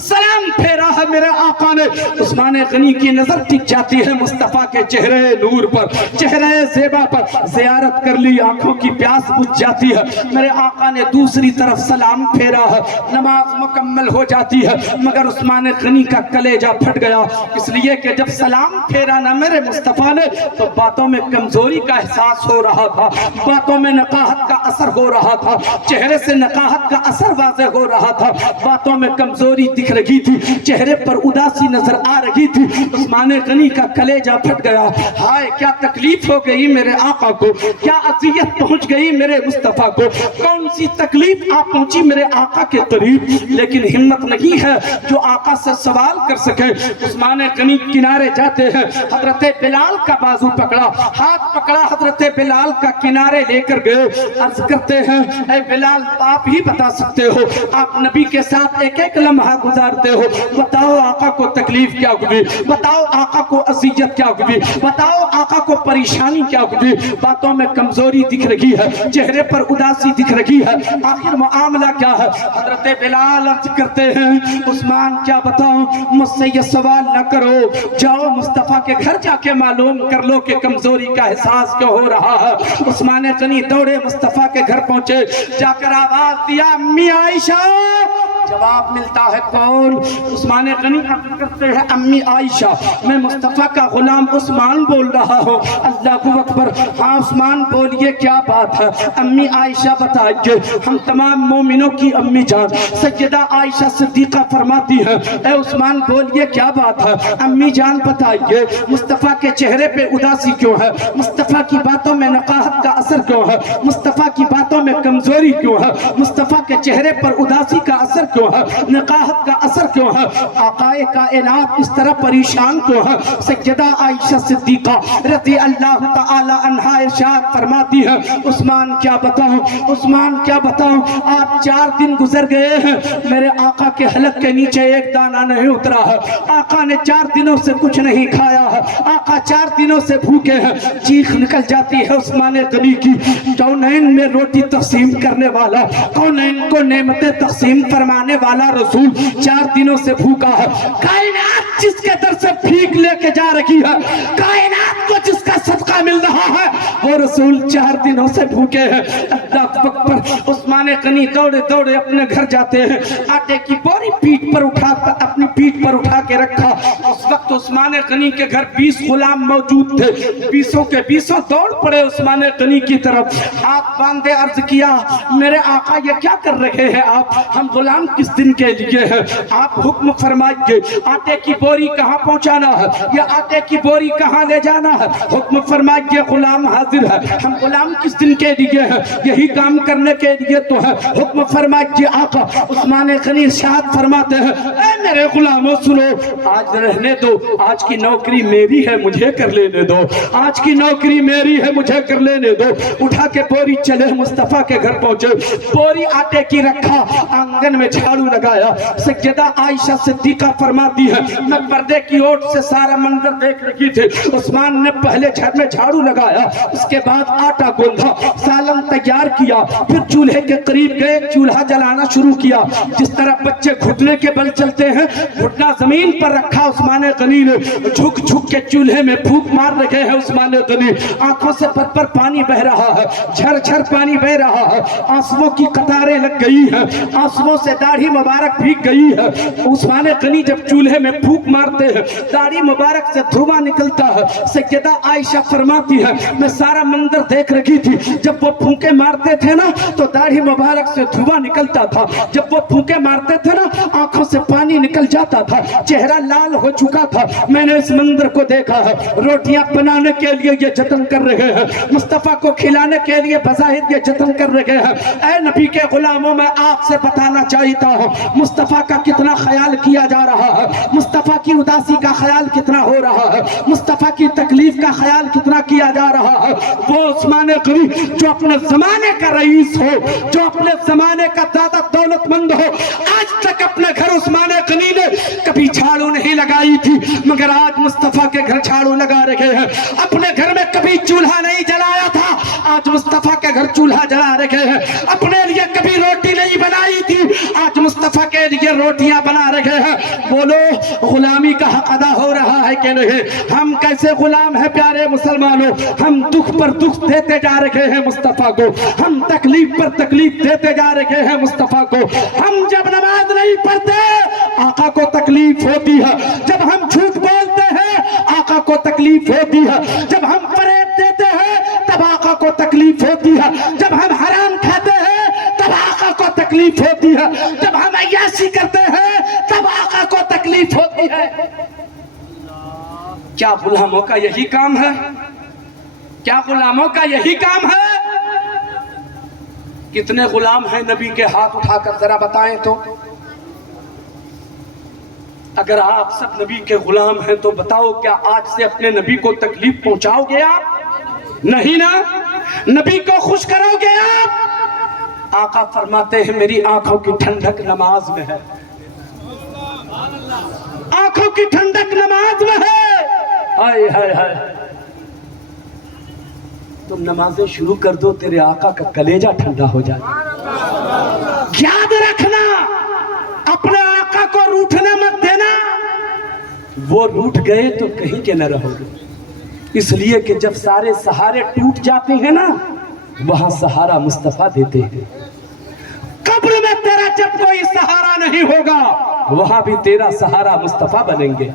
سلام پھیرا ہے میرے آقا نے۔ عثمان غنی کی نظر ٹک جاتی ہے مصطفیٰ کے چہرے نور پر، چہرے زیبا پر، زیارت کر لی، آنکھوں کی پیاس بجھ جاتی ہے۔ میرے آقا نے دوسری طرف سلام پھیرا ہے، نماز مکمل ہو جاتی ہے، مگر عثمان غنی کا کلیجہ پھٹ گیا، اس لیے کہ جب سلام پھیرا نہ میرے مصطفیٰ نے تو باتوں میں کمزوری کا احساس ہو رہا تھا، باتوں میں نقاہت کا اثر ہو رہا تھا، چہرے سے نقاہت کا اثر واضح ہو رہا تھا، باتوں میں کمزوری دکھ رہی تھی، چہرے پر اداسی نظر آ رہی تھی۔ عثمان غنی کا کلیجہ پھٹ گیا۔ ہائے کیا تکلیف ہو گئی میرے آقا کو، کیا اذیت پہنچ گئی میرے مصطفیٰ کو، کون سی تکلیف آپ پہنچی میرے آقا کے قریب، لیکن ہمت نہیں ہے جو آقا سے سوال کر سکے۔ عثمان غنی کنارے جاتے ہیں، حضرت بلال کا بازو پکڑا، ہاتھ پکڑا، حضرت بلال کا کنارے لے کر گئے، عرض کرتے ہیں اے بلال آپ ہی بتا سکتے ہو، آپ نبی کے ساتھ ایک ایک लम्हा गुजारते हो, बताओ आका को तकलीफ क्या हुई, बताओ आका को अज़ियत क्या हुई, बताओ आका को परेशानी क्या हुई। बातों में कमजोरी दिख रही है, चेहरे पर उदासी दिख रही है, आखिर मामला क्या है। हजरत बिलाल अर्ज करते हैं, उस्मान क्या बताऊं, मुझसे ये सवाल न करो, जाओ मुस्तफा के घर जाके मालूम कर लो कि कमजोरी का एहसास क्यों हो रहा है। उस्मान गनी दौड़े मुस्तफा के घर पहुंचे, जाकर आवाज दिया, अम्मी आयशा। जवाब मिलता है कौन? उस्मान गनी अर्ज करते हैं, अम्मी आयशा, मैं मुस्तफा का गुलाम उस्मान बोल रहा हूँ। अल्लाहू अकबर। हाँ उस्मान बोलिए क्या बात है? अम्मी आयशा बताइए। हम तमाम मोमिनों की अम्मी जान सैयदा आयशा सिद्दीका फरमाती हैं, ए उस्मान बोलिए क्या बात है? अम्मी जान बताइए, मुस्तफा के चेहरे पे उदासी क्यों है? मुस्तफा की बातों में नकाहत का असर क्यों है? मुस्तफा की बातों में कमजोरी क्यों है? मुस्तफा के चेहरे पर उदासी का असर क्यों है? नकाहत का असर क्यों है? आकाए कायनात इस तरह परेशान क्यों है? सैयदा आयशा सिद्दीका रज़ी अल्लाह तआला अन्हा इरशाद फरमाती है, उस्मान क्या बताऊं, उस्मान क्या बताऊं, आप 4 दिन गुजर गए हैं, मेरे आका के हलक के नीचे एक दाना नहीं उतरा है। आका ने 4 दिनों से कुछ नहीं खाया है, आका 4 दिनों से भूखे हैं। चीख निकल जाती है उस्मान गनी की, कौनैन में रोटी तकसीम करने वाला, कौनैन को नेमतें तकसीम फरमाने वाला रसूल 4 दिनों से भूखा है। कायनात जिसके दर से भीख लेके जा रही है, कायनात को जिसका सदका मिल रहा है, वो रसूल 4 दिनों से भूखे हैं। अल्लाह अकबर। उस्मान गनी दौड़े दौड़े अपने घर जाते हैं, आटे की बोरी पीठ पर उठा कर अपनी पीठ पर उठा के रखा। उस वक्त उस्मान गनी के घर 20 गुलाम मौजूद थे, 20 के 20 दौड़ पड़े उस्मान गनी की तरफ, हाथ बांधे अर्ज किया, मेरे आका ये क्या कर रहे हैं आप? हम गुलाम किस दिन के लिए हैं? आप हुक्म फरमाइए, आटे की बोरी कहाँ पहुँचाना है, या आटे की बोरी कहाँ ले जाना है? हुक्म फरमाइए, गुलाम हाजिर है। हम गुलाम किस दिन के लिए हैं? यही काम करने के लिए तो है। हुक्म फरमाइए आका। उस्मान गनी इरशाद फरमाते हैं, ऐ मेरे गुलामों सुनो, आज रहने दो, आज की नौकरी मेरी है, मुझे कर लेने दो, आज की नौकरी मेरी है, मुझे कर लेने दो। उठा के बोरी चले मुस्तफा के घर पहुंचे, बोरी आटे की रखा, आंगन में झाड़ू लगाया। सैयदा आयशा सिद्दीका फरमाती है, मैं पर्दे की ओर से सारा मंजर देख रही थी। उस्मान ने पहले घर में झाड़ू लगाया, उसके बाद आटा गूंधा, सालन तैयार किया, फिर चूल्हे के करीब गए, चूल्हा जलाना शुरू किया। जिस तरह बच्चे घुटने के बल चलते हैं, घुटना जमीन पर रखा उस्मान गनी ने, झुक झुक के चूल्हे में फूंक मार रहे हैं उस्मान गनी। आंखों से पर पानी बह रहा है, झरझर पानी बह रहा है, आंसुओं की कतारें लग गई हैं, आंसुओं से दाढ़ी मुबारक भीग गई है। उस्मान गनी जब चूल्हे में फूंक मारते हैं, दाढ़ी मुबारक से धुआं निकलता है। सैयदा आयशा फरमाती है, मैं सारा मंजर देख रही थी, जब वो फूंके मारते थे ना तो दाढ़ी मुबारक से धुआं निकलता था, जब वो फूंके मारते थे ना आंखों से पानी निकल जाता था, चेहरा लाल हो चुका था। मैंने इस मंजर को देखा है। रोटियां बनाने के लिए ये जतन कर रहे हैं, मुस्तफा को खिलाने के लिए बज़ाहिर ये जतन कर रहे हैं। ऐ नबी के गुलामों, मैं आपसे बताना चाहता हूँ, मुस्तफा का कितना ख्याल किया जा रहा है, मुस्तफा की उदासी का ख्याल कितना हो रहा है, मुस्तफा की तकलीफ का ख्याल कितना किया जा रहा है। वो उस्मान गनी जो अपने जमाने का रईस हो, जो अपने जमाने का ज्यादा दौलतमंद हो, आज तक अपने घर उस्मान गनी ने कभी झाड़ू नहीं लगाई थी, मगर आज मुस्तफा के घर झाड़ू लगा रहे हैं। अपने घर में कभी चूल्हा नहीं जलाया था, आज मुस्तफा के घर चूल्हा जला रहे हैं। अपने लिए कभी रोटी नहीं बनाई थी, आज मुस्तफा के लिए रोटियां बना रहे हैं। बोलो गुलामी का हक अदा हो रहा है कि नहीं? हम कैसे गुलाम हैं प्यारे मुसलमानों? हम दुख पर दुख देते जा रहे हैं मुस्तफा को, हम तकलीफ पर तकलीफ देते जा रहे हैं मुस्तफा को। हम जब नमाज नहीं पढ़ते आका को तकलीफ होती है, जब हम झूठ बोलते हैं आका को तकलीफ होती है, जब हम फरेब देते हैं तब आका को तकलीफ होती है, जब हम हराम खाते हैं तब आका को तकलीफ होती है, जब हम अय्याशी करते हैं तब आका को तकलीफ होती है। क्या गुलामों का यही काम है? क्या गुलामों का यही काम है? कितने गुलाम हैं नबी के हाथ उठाकर जरा बताएं तो। अगर आप सब नबी के गुलाम हैं तो बताओ, क्या आज से अपने नबी को तकलीफ पहुंचाओगे आप? नहीं ना। नबी को खुश करोगे आप? आका फरमाते हैं, मेरी आंखों की ठंडक नमाज में है, आंखों की ठंडक नमाज में है। हाय हाय हाय, तुम नमाजें शुरू कर दो, तेरे आका का कलेजा ठंडा हो जाए। याद रखना, अपने आका को रूठने मत देना, वो रूठ गए तो कहीं के न रहोगे। इसलिए कि जब सारे सहारे टूट जाते हैं ना, वहां सहारा मुस्तफा देते हैं। कब्र में तेरा जब कोई सहारा नहीं होगा, वहां भी तेरा सहारा मुस्तफा बनेंगे।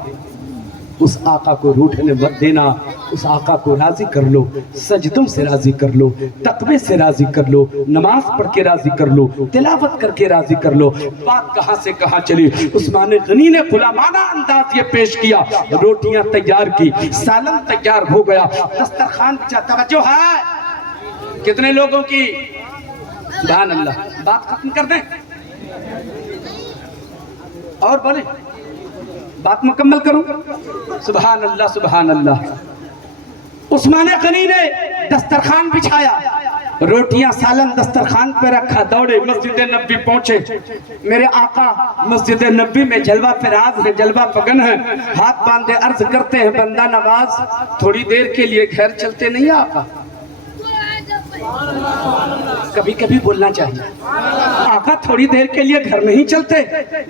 उस आका को रूठने मत देना, उस आका को राजी कर लो, सजदों से राजी कर लो, तकबे से राजी कर लो, नमाज पढ़ के राजी कर लो, तिलावत करके राजी कर लो। बात कहां से कहां चली। उस्मान गनी ने गुलामाना अंदाज ये पेश किया, रोटियां तैयार की, सालन तैयार हो गया, दस्तरखान तवज्जो है कितने लोगों की, सुभान अल्लाह। बात खत्म कर दें और बोले, बात मुकम्मल करूं। सुभान अल्लाह सुभान अल्लाह। उस्मान गनी ने दस्तरखान बिछाया, रोटियां सालन दस्तरखान पे रखा, दौड़े मस्जिद नबी पहुंचे। मेरे आका मस्जिद नबी में जलवा फराज है, जलवा पगन है, हाथ बांधे अर्ज करते हैं, बंदा नवाज थोड़ी देर के लिए घर चलते नहीं आका। कभी कभी बोलना चाहिए, आका थोड़ी देर के लिए घर नहीं चलते।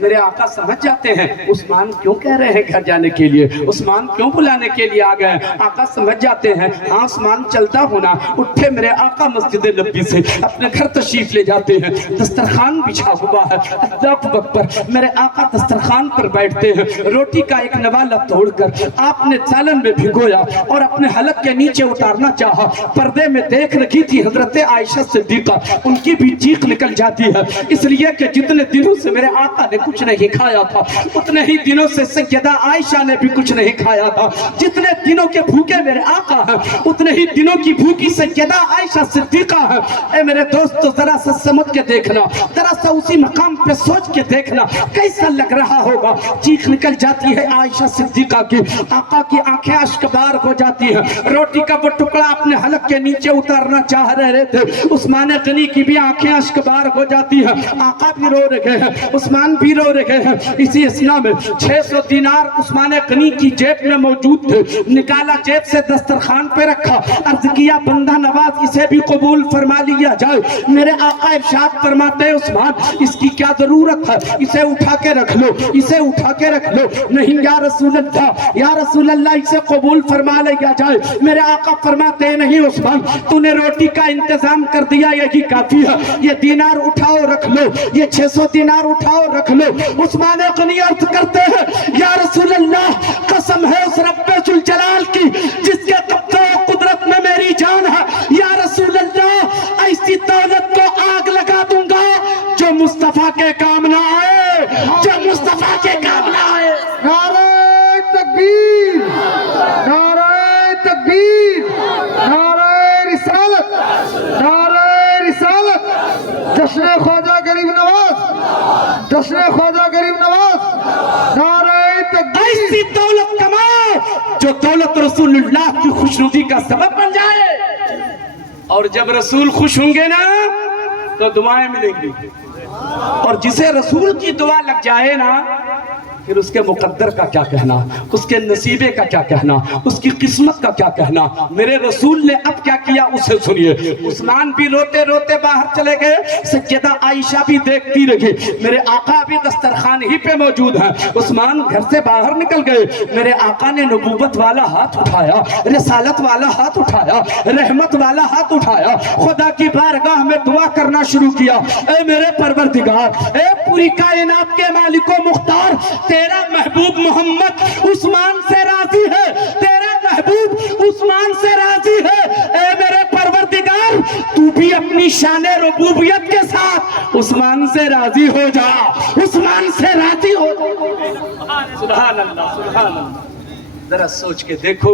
मेरे आका समझ जाते हैं उस्मान क्यों कह रहे हैं घर जाने के लिए, उस्मान क्यों बुलाने के लिए आ गए। आका समझ जाते हैं, हाँ उस्मान चलता होना। उठे मेरे आका मस्जिद नबी से अपने घर तशरीफ ले जाते हैं, दस्तरखान बिछा हुआ है, अल्लाहु अकबर। मेरे आका दस्तरखान पर बैठते हैं, रोटी का एक नवाला तोड़कर आपने सालन में भिगोया और अपने हलक के नीचे उतारना चाहा। पर्दे में देख रखी थी हजरत आयशा सिद्दीका, उनकी भी चीख निकल जाती है, इसलिए कि जितने दिनों से मेरे आका ने कुछ नहीं खाया था, उतने ही दिनों से सैयदा आयशा ने भी कुछ नहीं खाया था। जितने दिनों के भूखे मेरे आका हैं, उतने ही दिनों की भूखी सैयदा आयशा सिद्दीका है। ए मेरे दोस्त, तो जरा सा समझ के देखना, जरा सा उसी मकाम पे सोच के देखना, कैसा लग रहा होगा। चीख निकल जाती है आयशा सिद्दीका की, आका की आंखें अश्कबार हो जाती है। रोटी का वो टुकड़ा अपने हलक के नीचे उतारना चाह रहे थे, उस्मान गनी की भी आंखें अश्कबार हो जाती हैं, आका भी रो रहे हैं, उस्मान भी रो रहे हैं। इसी अस्ना में 600 दिनार उस्मान गनी की जेब में मौजूद थे, निकाला जेब से दस्तरखान पे रखा, अर्ज किया बंदा नवाज इसे भी कबूल फरमा लिया जाए। मेरे आका इरशाद फरमाते हैं, उस्मान इसकी क्या जरूरत है, इसे उठा के रख लो, इसे उठा के रख लो। नहीं या रसूल अल्लाह, या रसूल अल्लाह इसे कबूल फरमा लिया जाए। मेरे आका फरमाते हैं, नहीं उस्मान तूने रोटी का इंतजाम कर दिया, यही काफी है, ये दीनार उठाओ रख लो, ये 600 दीनार उठाओ रख लो। उस्मान गनी अर्ज करते हैं, या रसूल अल्लाह कसम है उस रब्बे जुल जलाल की जिसके कब्ज़े और कुदरत में मेरी जान है, या रसूल अल्लाह ऐसी दौलत को आग लगा दूंगा जो मुस्तफा के काम ना आए, जो मुस्तफा के काम ना आए। नारे तकबीर, नारे तकबीर, नारे रिसालत, नारे रिसालत। जश्न ख्वाजा गरीब नवाज, जश्न ख्वाजा गरीब नवाज। नारे तकबीर। ऐसी दौलत कमाओ जो दौलत रसूलुल्लाह की खुशनुदी का सबब बन जाए, और जब रसूल खुश होंगे ना तो दुआएं मिलेंगी, और जिसे रसूल की दुआ लग जाए ना फिर उसके मुकद्दर का क्या कहना, उसके नसीबे का क्या कहना, उसकी किस्मत का क्या कहना। मेरे रसूल ने अब क्या किया उसे सुनिए। उस्मान भी रोते रोते बाहर चले गए, सैयदा आयशा भी देखती रही, मेरे आका भी दस्तरखान ही पे मौजूद है। उस्मान घर से बाहर निकल गए, मेरे आका ने नबूवत वाला हाथ उठाया, रिसालत वाला हाथ उठाया, रहमत वाला हाथ उठाया, खुदा की बारगाह में दुआ करना शुरू किया। ए मेरे परवरदिगार, ए पूरी कायनात के मालिको मुख्तार, तेरा महबूब मोहम्मद उस्मान से राजी है, तेरा महबूब उस्मान से राजी है। ए मेरे परवरदिगार, तू भी अपनी शान रुबूबियत के साथ उस्मान से राजी हो जा, उस्मान से राजी हो जा। सुभान अल्लाह, सुभान अल्लाह। जरा सोच के देखो,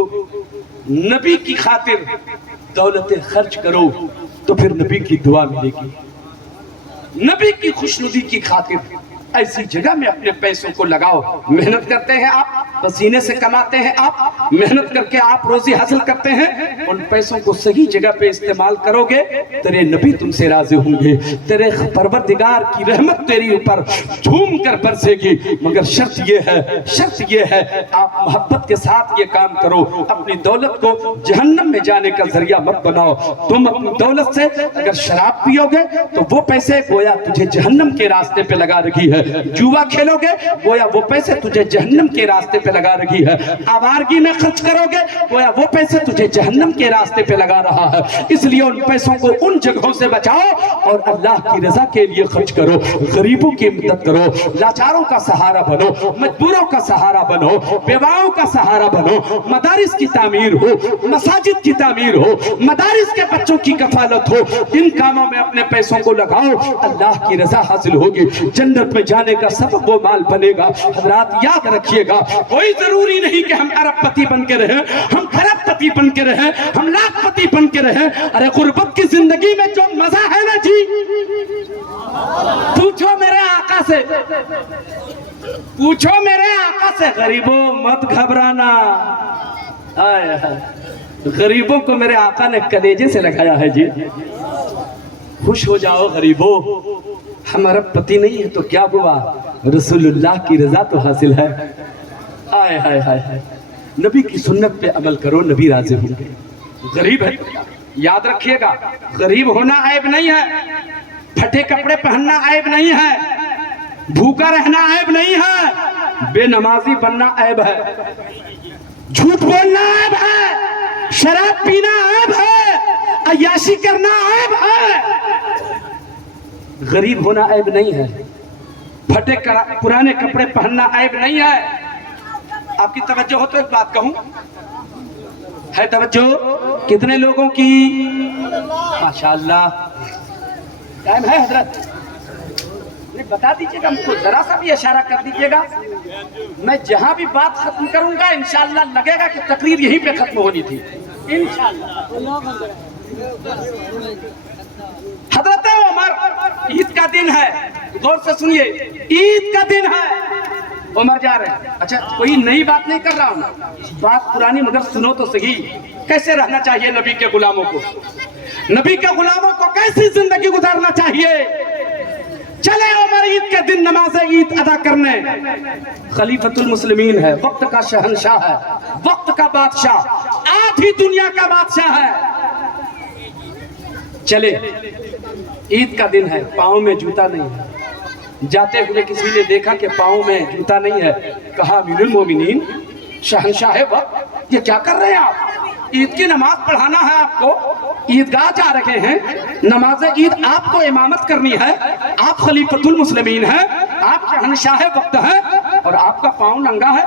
नबी की खातिर दौलतें खर्च करो तो फिर नबी की दुआ मिलेगी। नबी की खुशनुदी की खातिर ऐसी जगह में अपने पैसों को लगाओ। मेहनत करते हैं आप, पसीने से कमाते हैं आप, मेहनत करके आप रोजी हासिल करते हैं, उन पैसों को सही जगह पे इस्तेमाल करोगे, तेरे नबी तुमसे राजी होंगे, तेरे परवरदिगार की रहमत तेरी ऊपर झूम कर बरसेगी। मगर शर्त ये है आप मोहब्बत के साथ ये काम करो, अपनी दौलत को जहन्नम में जाने का जरिया मत बनाओ। तुम अपनी दौलत से अगर शराब पियोगे तो वो पैसे गोया तुझे जहन्नम के रास्ते पे लगा रखी है, जुआ खेलोगे गोया वो पैसे तुझे जहन्नम के रास्ते पे लगा रखी है, आवारगी में खर्च करोगे गोया वो पैसे तुझे जहन्नम के रास्ते पे लगा रहा है। इसलिए उन पैसों को उन जगहों से बचाओ और अल्लाह की रजा के लिए खर्च करो, गरीबों की मदद करो, लाचारों का सहारा बनो, मजदूरों का सहारा बनो, बेवाओं का सहारा बनो, मदारिस की तामीर हो, मसाजिद की तामीर हो, मदारिस के बच्चों की कफालत हो, इन कामों में अपने पैसों को लगाओ, अल्लाह की रजा हासिल होगी, जन्नत में जाने का सबब वो माल बनेगा। हजरात याद रखिएगा, कोई जरूरी नहीं कि हम अरबपति बन के रहे, हम खरबपति बन के रहे, हम लाखपति बन के रहे। अरे गुर्बत की जिंदगी में जो मजा है ना जी, पूछो मेरे आका से, पूछो मेरे आका से, गरीबों मत घबराना। आए हाय, गरीबों को मेरे आका ने कलेजे से लगाया है जी। खुश हो जाओ गरीबों, हम अरबपति नहीं है तो क्या हुआ, रसूलुल्लाह की रजा तो हासिल है। आए हाय हाय हाय, नबी की सुन्नत पे अमल करो, नबी राजी होंगे। गरीब है याद रखिएगा, गरीब होना ऐब नहीं है, फटे कपड़े पहनना ऐब नहीं है, भूखा रहना ऐब नहीं है, बेनमाजी बनना ऐब है, झूठ बोलना ऐब है, शराब पीना ऐब है, अय्याशी करना ऐब है। गरीब होना ऐब नहीं है, फटे पुराने कपड़े पहनना ऐब नहीं है। आपकी तवज्जो हो तो एक बात कहूं, है तवज्जो कितने लोगों की? माशाअल्लाह, टाइम है हजरत, बता दीजिएगा हमको, जरा सा भी इशारा कर दीजिएगा, मैं जहां भी बात खत्म करूंगा इंशाअल्लाह लगेगा कि तकरीर यहीं पे खत्म होनी थी इंशाअल्लाह। हजरत उमर, ईद का दिन है, गौर से सुनिए, ईद का दिन है, उमर जा रहे हैं। अच्छा, कोई नई बात नहीं कर रहा हूं, बात पुरानी, मगर सुनो तो सही, कैसे रहना चाहिए नबी के गुलामों को, नबी के गुलामों को कैसी जिंदगी गुजारना चाहिए। चले उमर ईद के दिन नमाज ईद अदा करने, खलीफतुल मुस्लिमीन है, वक्त का शहंशाह है, वक्त का बादशाह, आधी दुनिया का बादशाह है। चले, ईद का दिन है, पाँव में जूता नहीं है, जाते हुए किसी ने देखा कि पाँव में जूता नहीं है, कहा अमीरुल मोमिनीन, शहंशाह वक्त, ये क्या कर रहे हैं आप, ईद की नमाज पढ़ाना है आपको, ईदगाह जा रहे हैं, नमाज ईद आपको इमामत करनी है, आप खलीफतुल मुस्लिमीन हैं, आप शहंशाह वक्त हैं और आपका पाँव नंगा है,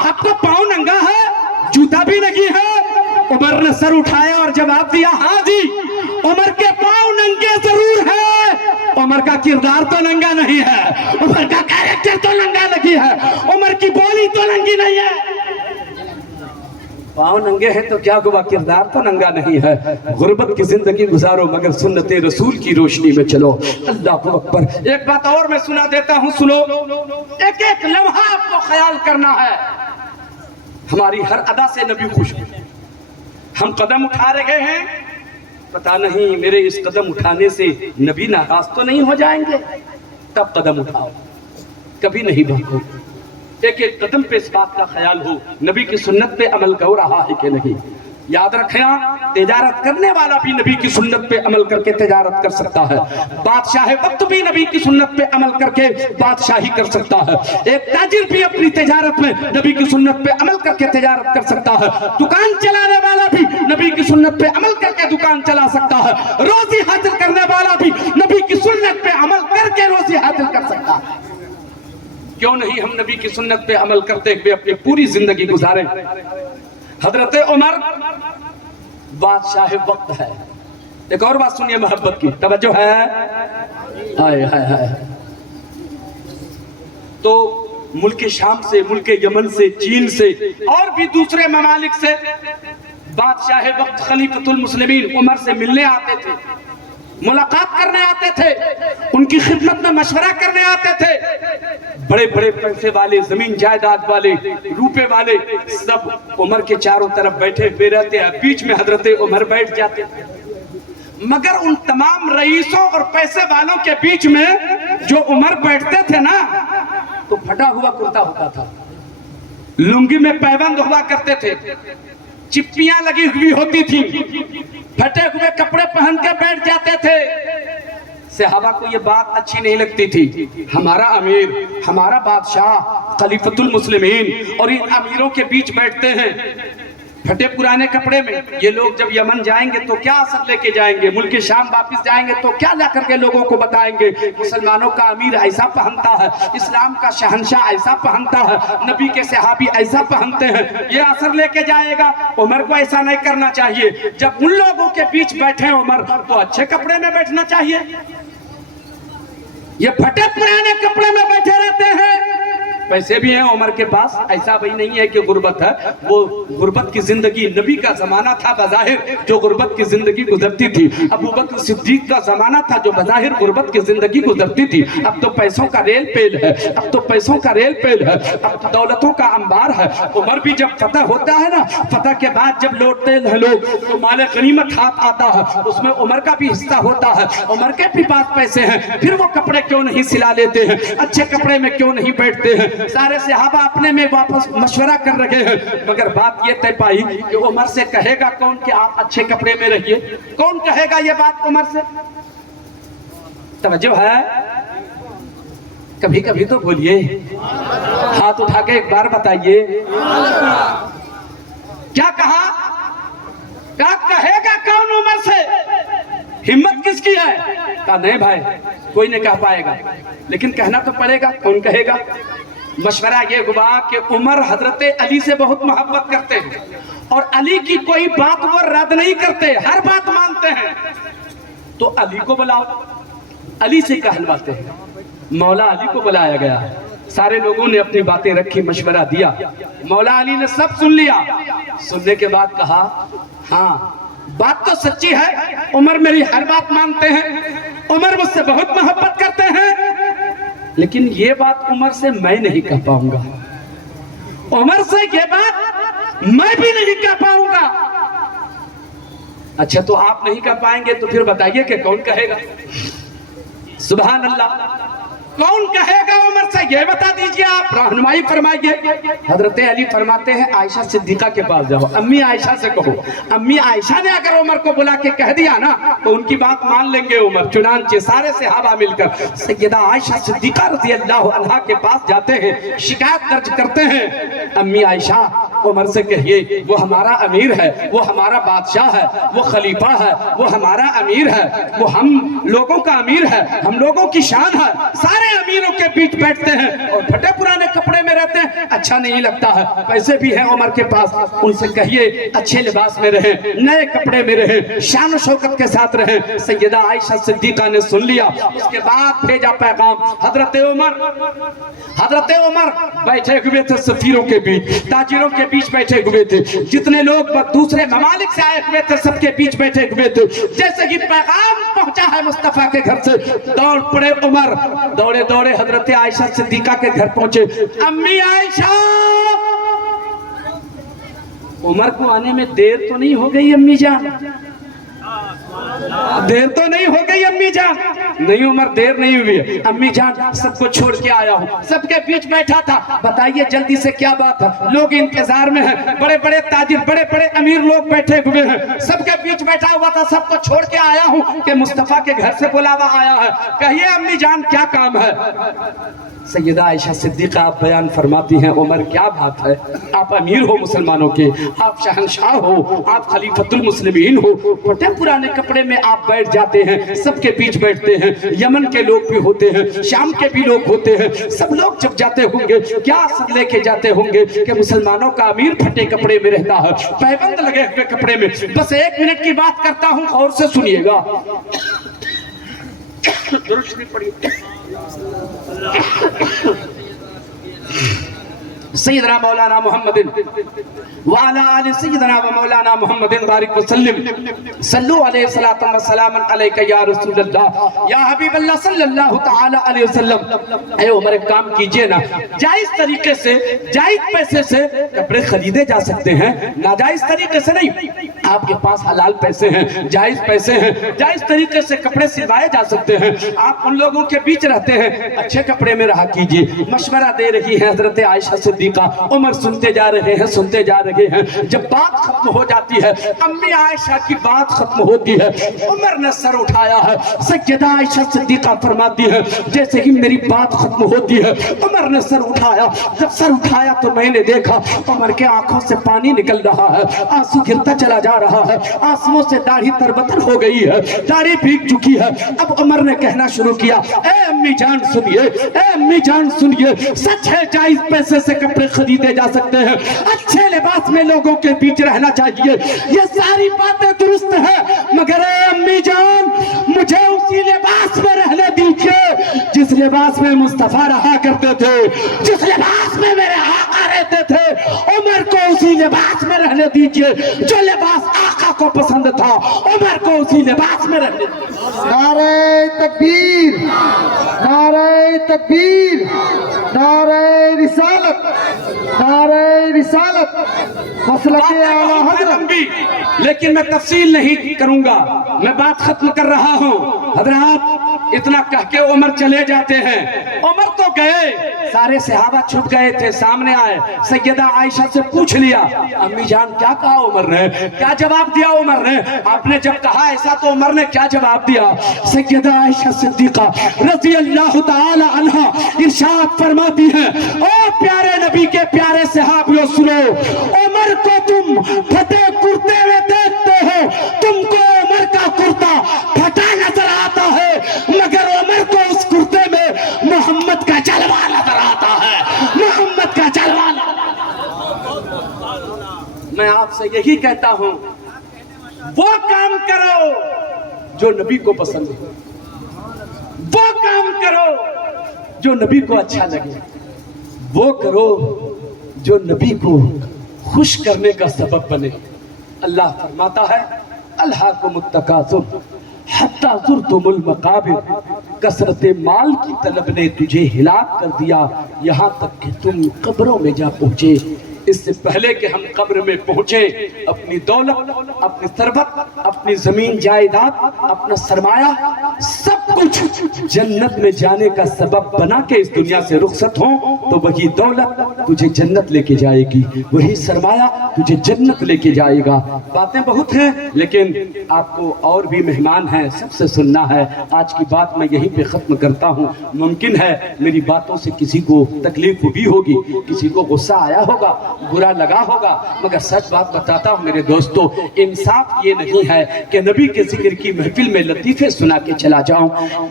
आपका पाँव नंगा है, जूता भी नहीं है। उमर ने सर उठाया और जवाब दिया, हाँ जी, उमर के पाँव नंगे जरूर है, उमर का किरदार तो नंगा नहीं है, उमर का कैरेक्टर तो नंगा नहीं है, उमर की बोली तो नंगी नहीं है। पाँव नंगे हैं तो क्या हुआ, किरदार तो नंगा नहीं है। गुर्बत की जिंदगी गुजारो मगर सुन्नते रसूल की रोशनी में चलो। अल्लाह अकबर। एक बात और मैं सुना देता हूँ, सुनो, एक एक लम्हा आपको ख्याल करना है, हमारी हर अदा से नबी खुश है। हम कदम उठा रहे हैं, पता नहीं मेरे इस कदम उठाने से नबी नाराज तो नहीं हो जाएंगे, तब कदम उठाओ, कभी नहीं भागो। एक एक कदम पे इस बात का ख्याल हो, नबी की सुन्नत पे अमल हो रहा है कि नहीं। याद रखना, तिजारत करने वाला भी नबी की सुन्नत पे अमल करके तिजारत कर सकता है, बादशाह वक्त भी नबी की सुन्नत पे अमल करके बादशाही कर सकता है, एक ताजिर भी अपनी तिजारत में नबी की सुन्नत पे अमल करके तिजारत कर सकता है, दुकान चलाने वाला भी नबी की सुन्नत पे अमल करके दुकान चला सकता है, रोजी हासिल करने वाला भी नबी की सुन्नत पे अमल करके रोजी हासिल कर सकता है। क्यों नहीं हम नबी की सुन्नत पे अमल करते हुए अपनी पूरी जिंदगी गुजारें। हजरत उमर बादशाह वक्त है। एक और बात सुनिए मोहब्बत की, तवज्जो है, हाय हाय हाय। तो मुल्क शाम से, मुल्क यमन से, चीन से और भी दूसरे ममालिक से बादशाह वक्त खलीफतुल मुस्लिमीन उमर से मिलने आते थे। मुलाकात करने आते थे, उनकी खिदमत में मशवरा करने आते थे। बड़े बड़े पैसे वाले, जमीन जायदाद वाले, रुपए वाले सब उमर के चारों तरफ बैठे हुए रहते हैं, बीच में हजरत उमर बैठ जाते। मगर उन तमाम रईसों और पैसे वालों के बीच में जो उमर बैठते थे ना, तो फटा हुआ कुर्ता होता था, लुंगी में पैबंद हुआ करते थे, चिप्पियां लगी हुई होती थी, फटे हुए कपड़े पहन के बैठ जाते थे। सहाबा को ये बात अच्छी नहीं लगती थी। हमारा अमीर, हमारा बादशाह खलीफतुल मुस्लिमीन और इन अमीरों के बीच बैठते हैं फटे पुराने कपड़े में। ये लोग जब यमन जाएंगे तो क्या असर लेके जाएंगे, मुल्क शाम वापस जाएंगे तो क्या ला करके लोगों को बताएंगे, मुसलमानों का अमीर ऐसा पहनता है, इस्लाम का शहंशाह ऐसा पहनता है, नबी के सहाबी ऐसा पहनते हैं, ये असर लेके जाएगा। उमर को ऐसा नहीं करना चाहिए। जब उन लोगों के बीच बैठे उमर तो अच्छे कपड़े में बैठना चाहिए। ये फटे पुराने कपड़े में बैठे रहते हैं, पैसे भी हैं उमर के पास, ऐसा भी नहीं है कि गुर्बत है। वो गुर्बत की जिंदगी, नबी का जमाना था बज़ाहिर जो गुर्बत की जिंदगी गुजरती थी, अबू बकर सिद्दीक का जमाना था जो बज़ाहिर गुर्बत की जिंदगी गुजरती थी। अब तो पैसों का रेल पेल है, अब तो पैसों का रेल पेल है, अब तो दौलतों का अंबार है। उमर भी जब फतह होता है ना, फतह के बाद जब लौटते हैं लोग तो माले गनीमत हाथ आता है, उसमें उमर का भी हिस्सा होता है। उमर के भी पास पैसे हैं, फिर वो कपड़े क्यों नहीं सिला लेते हैं, अच्छे कपड़े में क्यों नहीं बैठते हैं। सारे सहाबा अपने में वापस मशवरा कर रहे हैं, मगर बात ये तय पाई कि उमर से कहेगा कौन कि आप अच्छे कपड़े में रहिए, कौन कहेगा ये बात उमर से? तवज्जो है? कभी कभी तो बोलिए, हाथ उठा के एक बार बताइए, क्या कहा? क्या कहेगा कौन उमर से? हिम्मत किसकी है? कहा नहीं भाई कोई नहीं कह पाएगा, लेकिन कहना तो पड़ेगा। कौन कहेगा? मशवरा ये हुआ कि उमर हजरत अली से बहुत मोहब्बत करते हैं और अली की कोई बात वो रद्द नहीं करते, हर बात मानते हैं। तो अली को बुलाओ, अली से कहलवाते हैं। मौला अली को बुलाया गया, सारे लोगों ने अपनी बातें रखी, मशवरा दिया, मौला अली ने सब सुन लिया। सुनने के बाद कहा हाँ बात तो सच्ची है, उमर मेरी हर बात मानते हैं, उमर मुझसे बहुत मोहब्बत करते हैं, लेकिन ये बात उमर से मैं नहीं कह पाऊंगा, उमर से ये बात मैं भी नहीं कह पाऊंगा। अच्छा तो आप नहीं कर पाएंगे तो फिर बताइए कि कौन कहेगा? सुभान अल्लाह, कौन कहेगा उमर से? ये बता दीजिए, आप रहनुमाई फरमाइए। हजरत अली फरमाते हैं आयशा सिद्दीका के पास जाओ, अम्मी आयशा से कहो। अम्मी आयशा ने अगर उमर को बुला के कह दिया ना तो उनकी बात मान लेंगे उमर। चुनांचे सारे सहाबा मिलकर सैयदा आयशा सिद्दीका रज़ी अल्लाह अन्हा के पास जाते हैं, शिकायत दर्ज करते हैं। अम्मी आयशा उमर से कहिए वो हमारा अमीर है, वो हमारा बादशाह है, वो खलीफा है, वो हमारा अमीर है, वो हम लोगों का अमीर है, हम लोगों की शान है। सारे अमीरों के बीच बैठते हैं और फटे पुराने कपड़े में रहते हैं, अच्छा नहीं लगता है। पैसे भी हैं उमर के पास, उनसे कहिए अच्छे लिबास में रहे, नए कपड़े में रहे, शान और शौकत के साथ रहे। सैयदा आयशा सिद्दीका ने सुन लिया, उसके बाद भेजा पैगाम। हजरत उमर बैठे हुए थे सफीरों के बीच, ताजिरों के बीच बैठे हुए थे, जितने लोग दूसरे ममालिक से आए हुए थे सबके बीच बैठे हुए थे। जैसे ही पैगाम पहुंचा है मुस्तफा के घर से, दौड़ पड़े उमर, दौड़े दौड़े हजरत आयशा सिद्दीका के घर पहुंचे। अम्मी आयशा, उमर को आने में देर तो नहीं हो गई अम्मी जान? देर तो नहीं हो गई अम्मी जान? नहीं उमर देर नहीं हुई है अम्मी जान, सबको छोड़ के आया हूँ, सबके बीच बैठा था, बताइए जल्दी से क्या बात है? लोग इंतजार में हैं, बड़े बड़े ताजिर, बड़े बड़े अमीर लोग बैठे हुए हैं, सबके बीच बैठा हुआ था, सबको छोड़ के आया हूँ कि मुस्तफा के घर से बुलावा आया है, कहिए अम्मी जान क्या काम है? सैयदा आयशा सिद्दीका आप बयान फरमाती हैं, उमर क्या बात है, आप अमीर हो मुसलमानों के, आप शहंशाह हो, आप खलीफतुल मुस्लिमीन हो, फटे पुराने कपड़े में आप बैठ जाते हैं, सबके बीच बैठते हैं, यमन के लोग भी होते हैं, शाम के भी लोग होते हैं, सब लोग जब जाते होंगे क्या असर लेके जाते होंगे कि मुसलमानों का अमीर फटे कपड़े में रहता है, पैबंद लगे हुए कपड़े में। बस 1 मिनट की बात करता हूँ, और से सुनिएगा। سیدنا مولانا محمد وعلا آل سیدنا و مولانا محمد بارک وسلم صلو علیہ الصلاۃ والسلام علیک یا رسول اللہ یا حبیب اللہ صلی اللہ تعالی علیہ وسلم۔ اے عمر ایک کام کیجئے نا، جائز طریقے سے جائز پیسے سے کپڑے خریدے جا سکتے ہیں، ناجائز طریقے سے نہیں۔ آپ کے پاس حلال پیسے ہیں، جائز پیسے ہیں، جائز طریقے سے کپڑے سلوائے جا سکتے ہیں۔ آپ ان لوگوں کے بیچ رہتے ہیں، اچھے کپڑے میں رہا کیجئے۔ مشورہ دے رہی ہے حضرت عائشہ صدیقہ، عمر سنتے جا رہے ہیں سنتے جا رہے ہیں۔ جب بات ختم ہو جاتی ہے، امی عائشہ کی بات ختم ہوتی ہے، عمر نے سر اٹھایا ہے، سیدہ عائشہ صدیقہ فرماتی ہے جیسے ہی میری بات ختم ہوتی ہے عمر نے سر اٹھایا۔ جب سر اٹھایا تو میں نے دیکھا عمر کے آنکھوں سے پانی نکل رہا ہے، آنسو گرتا چلا جا رہا ہے، آنسوؤں سے داڑھی تربتر ہو گئی ہے، داڑھی بھیگ چکی ہے۔ اب عمر نے کہنا شروع کیا، اے امی جان سنیے، اے امی جان سنیے، سچ ہے جائز پیسے سے کپڑے خریدے جا سکتے ہیں، اچھے لباس میں لوگوں کے بیچ رہنا چاہیے، یہ ساری باتیں درست ہیں، مگر اے امی جان مجھے اسی لباس میں رہنے دیجئے جس لباس میں مصطفیٰ رہا کرتے تھے، جس لباس میں میرے آقا رہتے تھے۔ عمر کو اسی لباس میں رہنے دیجئے جو لباس آقا کو پسند تھا، عمر کو اسی لباس میں رہنے دیجئے۔ نعرہ تکبیر، نعرہ تکبیر، نعرہ رسالت، نعرہ رسالت، مسلک اعلیٰ حضرت۔ لیکن میں تفصیل نہیں کروں گا، میں بات ختم کر رہا ہوں۔ حضرات اتنا کہہ کے عمر چلے جاتے ہیں۔ عمر تو گئے، سارے صحابہ چھپ گئے تھے، سامنے آئے، سیدہ عائشہ سے پوچھ لیا امی جان کیا کہا عمر نے، کیا جواب دیا عمر نے؟ آپ نے جب کہا ایسا تو عمر نے کیا جواب دیا؟ سیدہ عائشہ صدیقہ رضی اللہ تعالی عنہ ارشاد فرماتی ہیں، او پیارے نبی کے پیارے صحابیوں سنو، عمر کو تم پھٹے کرتے میں دیکھتے ہو، تم کو عمر کا کرتا پھٹا نظر آتا ہے، مگر عمر کو اس کرتے میں محمد کا جلوہ نظر آتا ہے، محمد کا جلوہ نظر آتا ہے۔ میں آپ سے یہی کہتا ہوں، وہ کام کرو جو نبی کو پسند ہے، وہ کام کرو جو نبی کو اچھا لگے، وہ کرو جو نبی کو خوش کرنے کا سبب بنے۔ اللہ فرماتا ہے الہاکم التکاثر حتی زرتم المقابر، کثرت مال کی طلب نے تجھے ہلاک کر دیا یہاں تک کہ تم قبروں میں جا پہنچے۔ اس سے پہلے کہ ہم قبر میں پہنچے اپنی دولت، اپنی ثروت، اپنی زمین جائیداد، اپنا سرمایہ سب کچھ جنت میں جانے کا سبب بنا کے اس دنیا سے رخصت ہوں تو وہی دولت تجھے جنت لے کے جائے گی، وہی سرمایہ تجھے جنت لے کے جائے گا۔ باتیں بہت ہیں لیکن آپ کو اور بھی مہمان ہیں، سب سے سننا ہے۔ آج کی بات میں یہیں پہ ختم کرتا ہوں۔ ممکن ہے میری باتوں سے کسی کو تکلیف بھی ہوگی، کسی کو غصہ آیا ہوگا، برا لگا ہوگا، مگر سچ بات بتاتا ہوں میرے دوستو، انصاف یہ نہیں ہے کہ نبی کے ذکر کی محفل میں لطیفے سنا کے چلا جاؤں،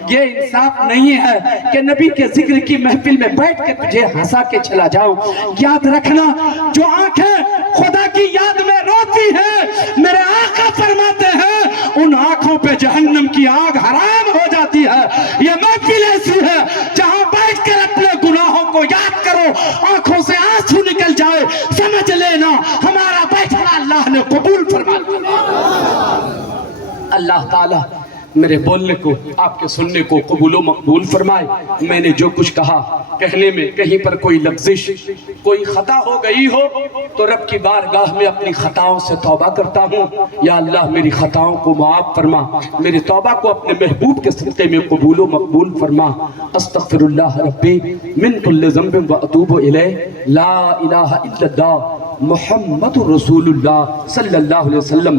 یہ انصاف نہیں ہے کہ نبی کے ذکر کی محفل میں بیٹھ کے تجھے ہنسا کے چلا جاؤں۔ یاد رکھنا جو آنکھیں خدا کی یاد میں روتی ہیں، میرے آقا فرماتے ہیں ان آنکھوں پہ جہنم کی آگ حرام ہو جاتی ہے۔ یہ محفل ایسی ہے جہاں بیٹھ کر اپنے گناہوں کو یاد کرو، آنکھوں سے آنسو نکل جائے، سمجھ لینا ہمارا بیٹھنا اللہ نے قبول فرما لیا۔ اللہ تعالیٰ میرے بولنے کو، آپ کے سننے کو قبول و مقبول فرمائے۔ میں نے جو کچھ کہا کہنے میں کہیں پر کوئی لغزش، کوئی خطا ہو گئی ہو تو رب کی بارگاہ میں اپنی خطاؤں سے توبہ کرتا ہوں۔ یا اللہ میری خطاؤں کو معاف فرما، میری توبہ کو اپنے محبوب کے صدقے میں قبول و مقبول فرما۔ استغفر اللہ ربی من کل ذنب و اتوب الیہ، لا الہ الا اللہ محمد رسول اللہ صلی اللہ علیہ وسلم۔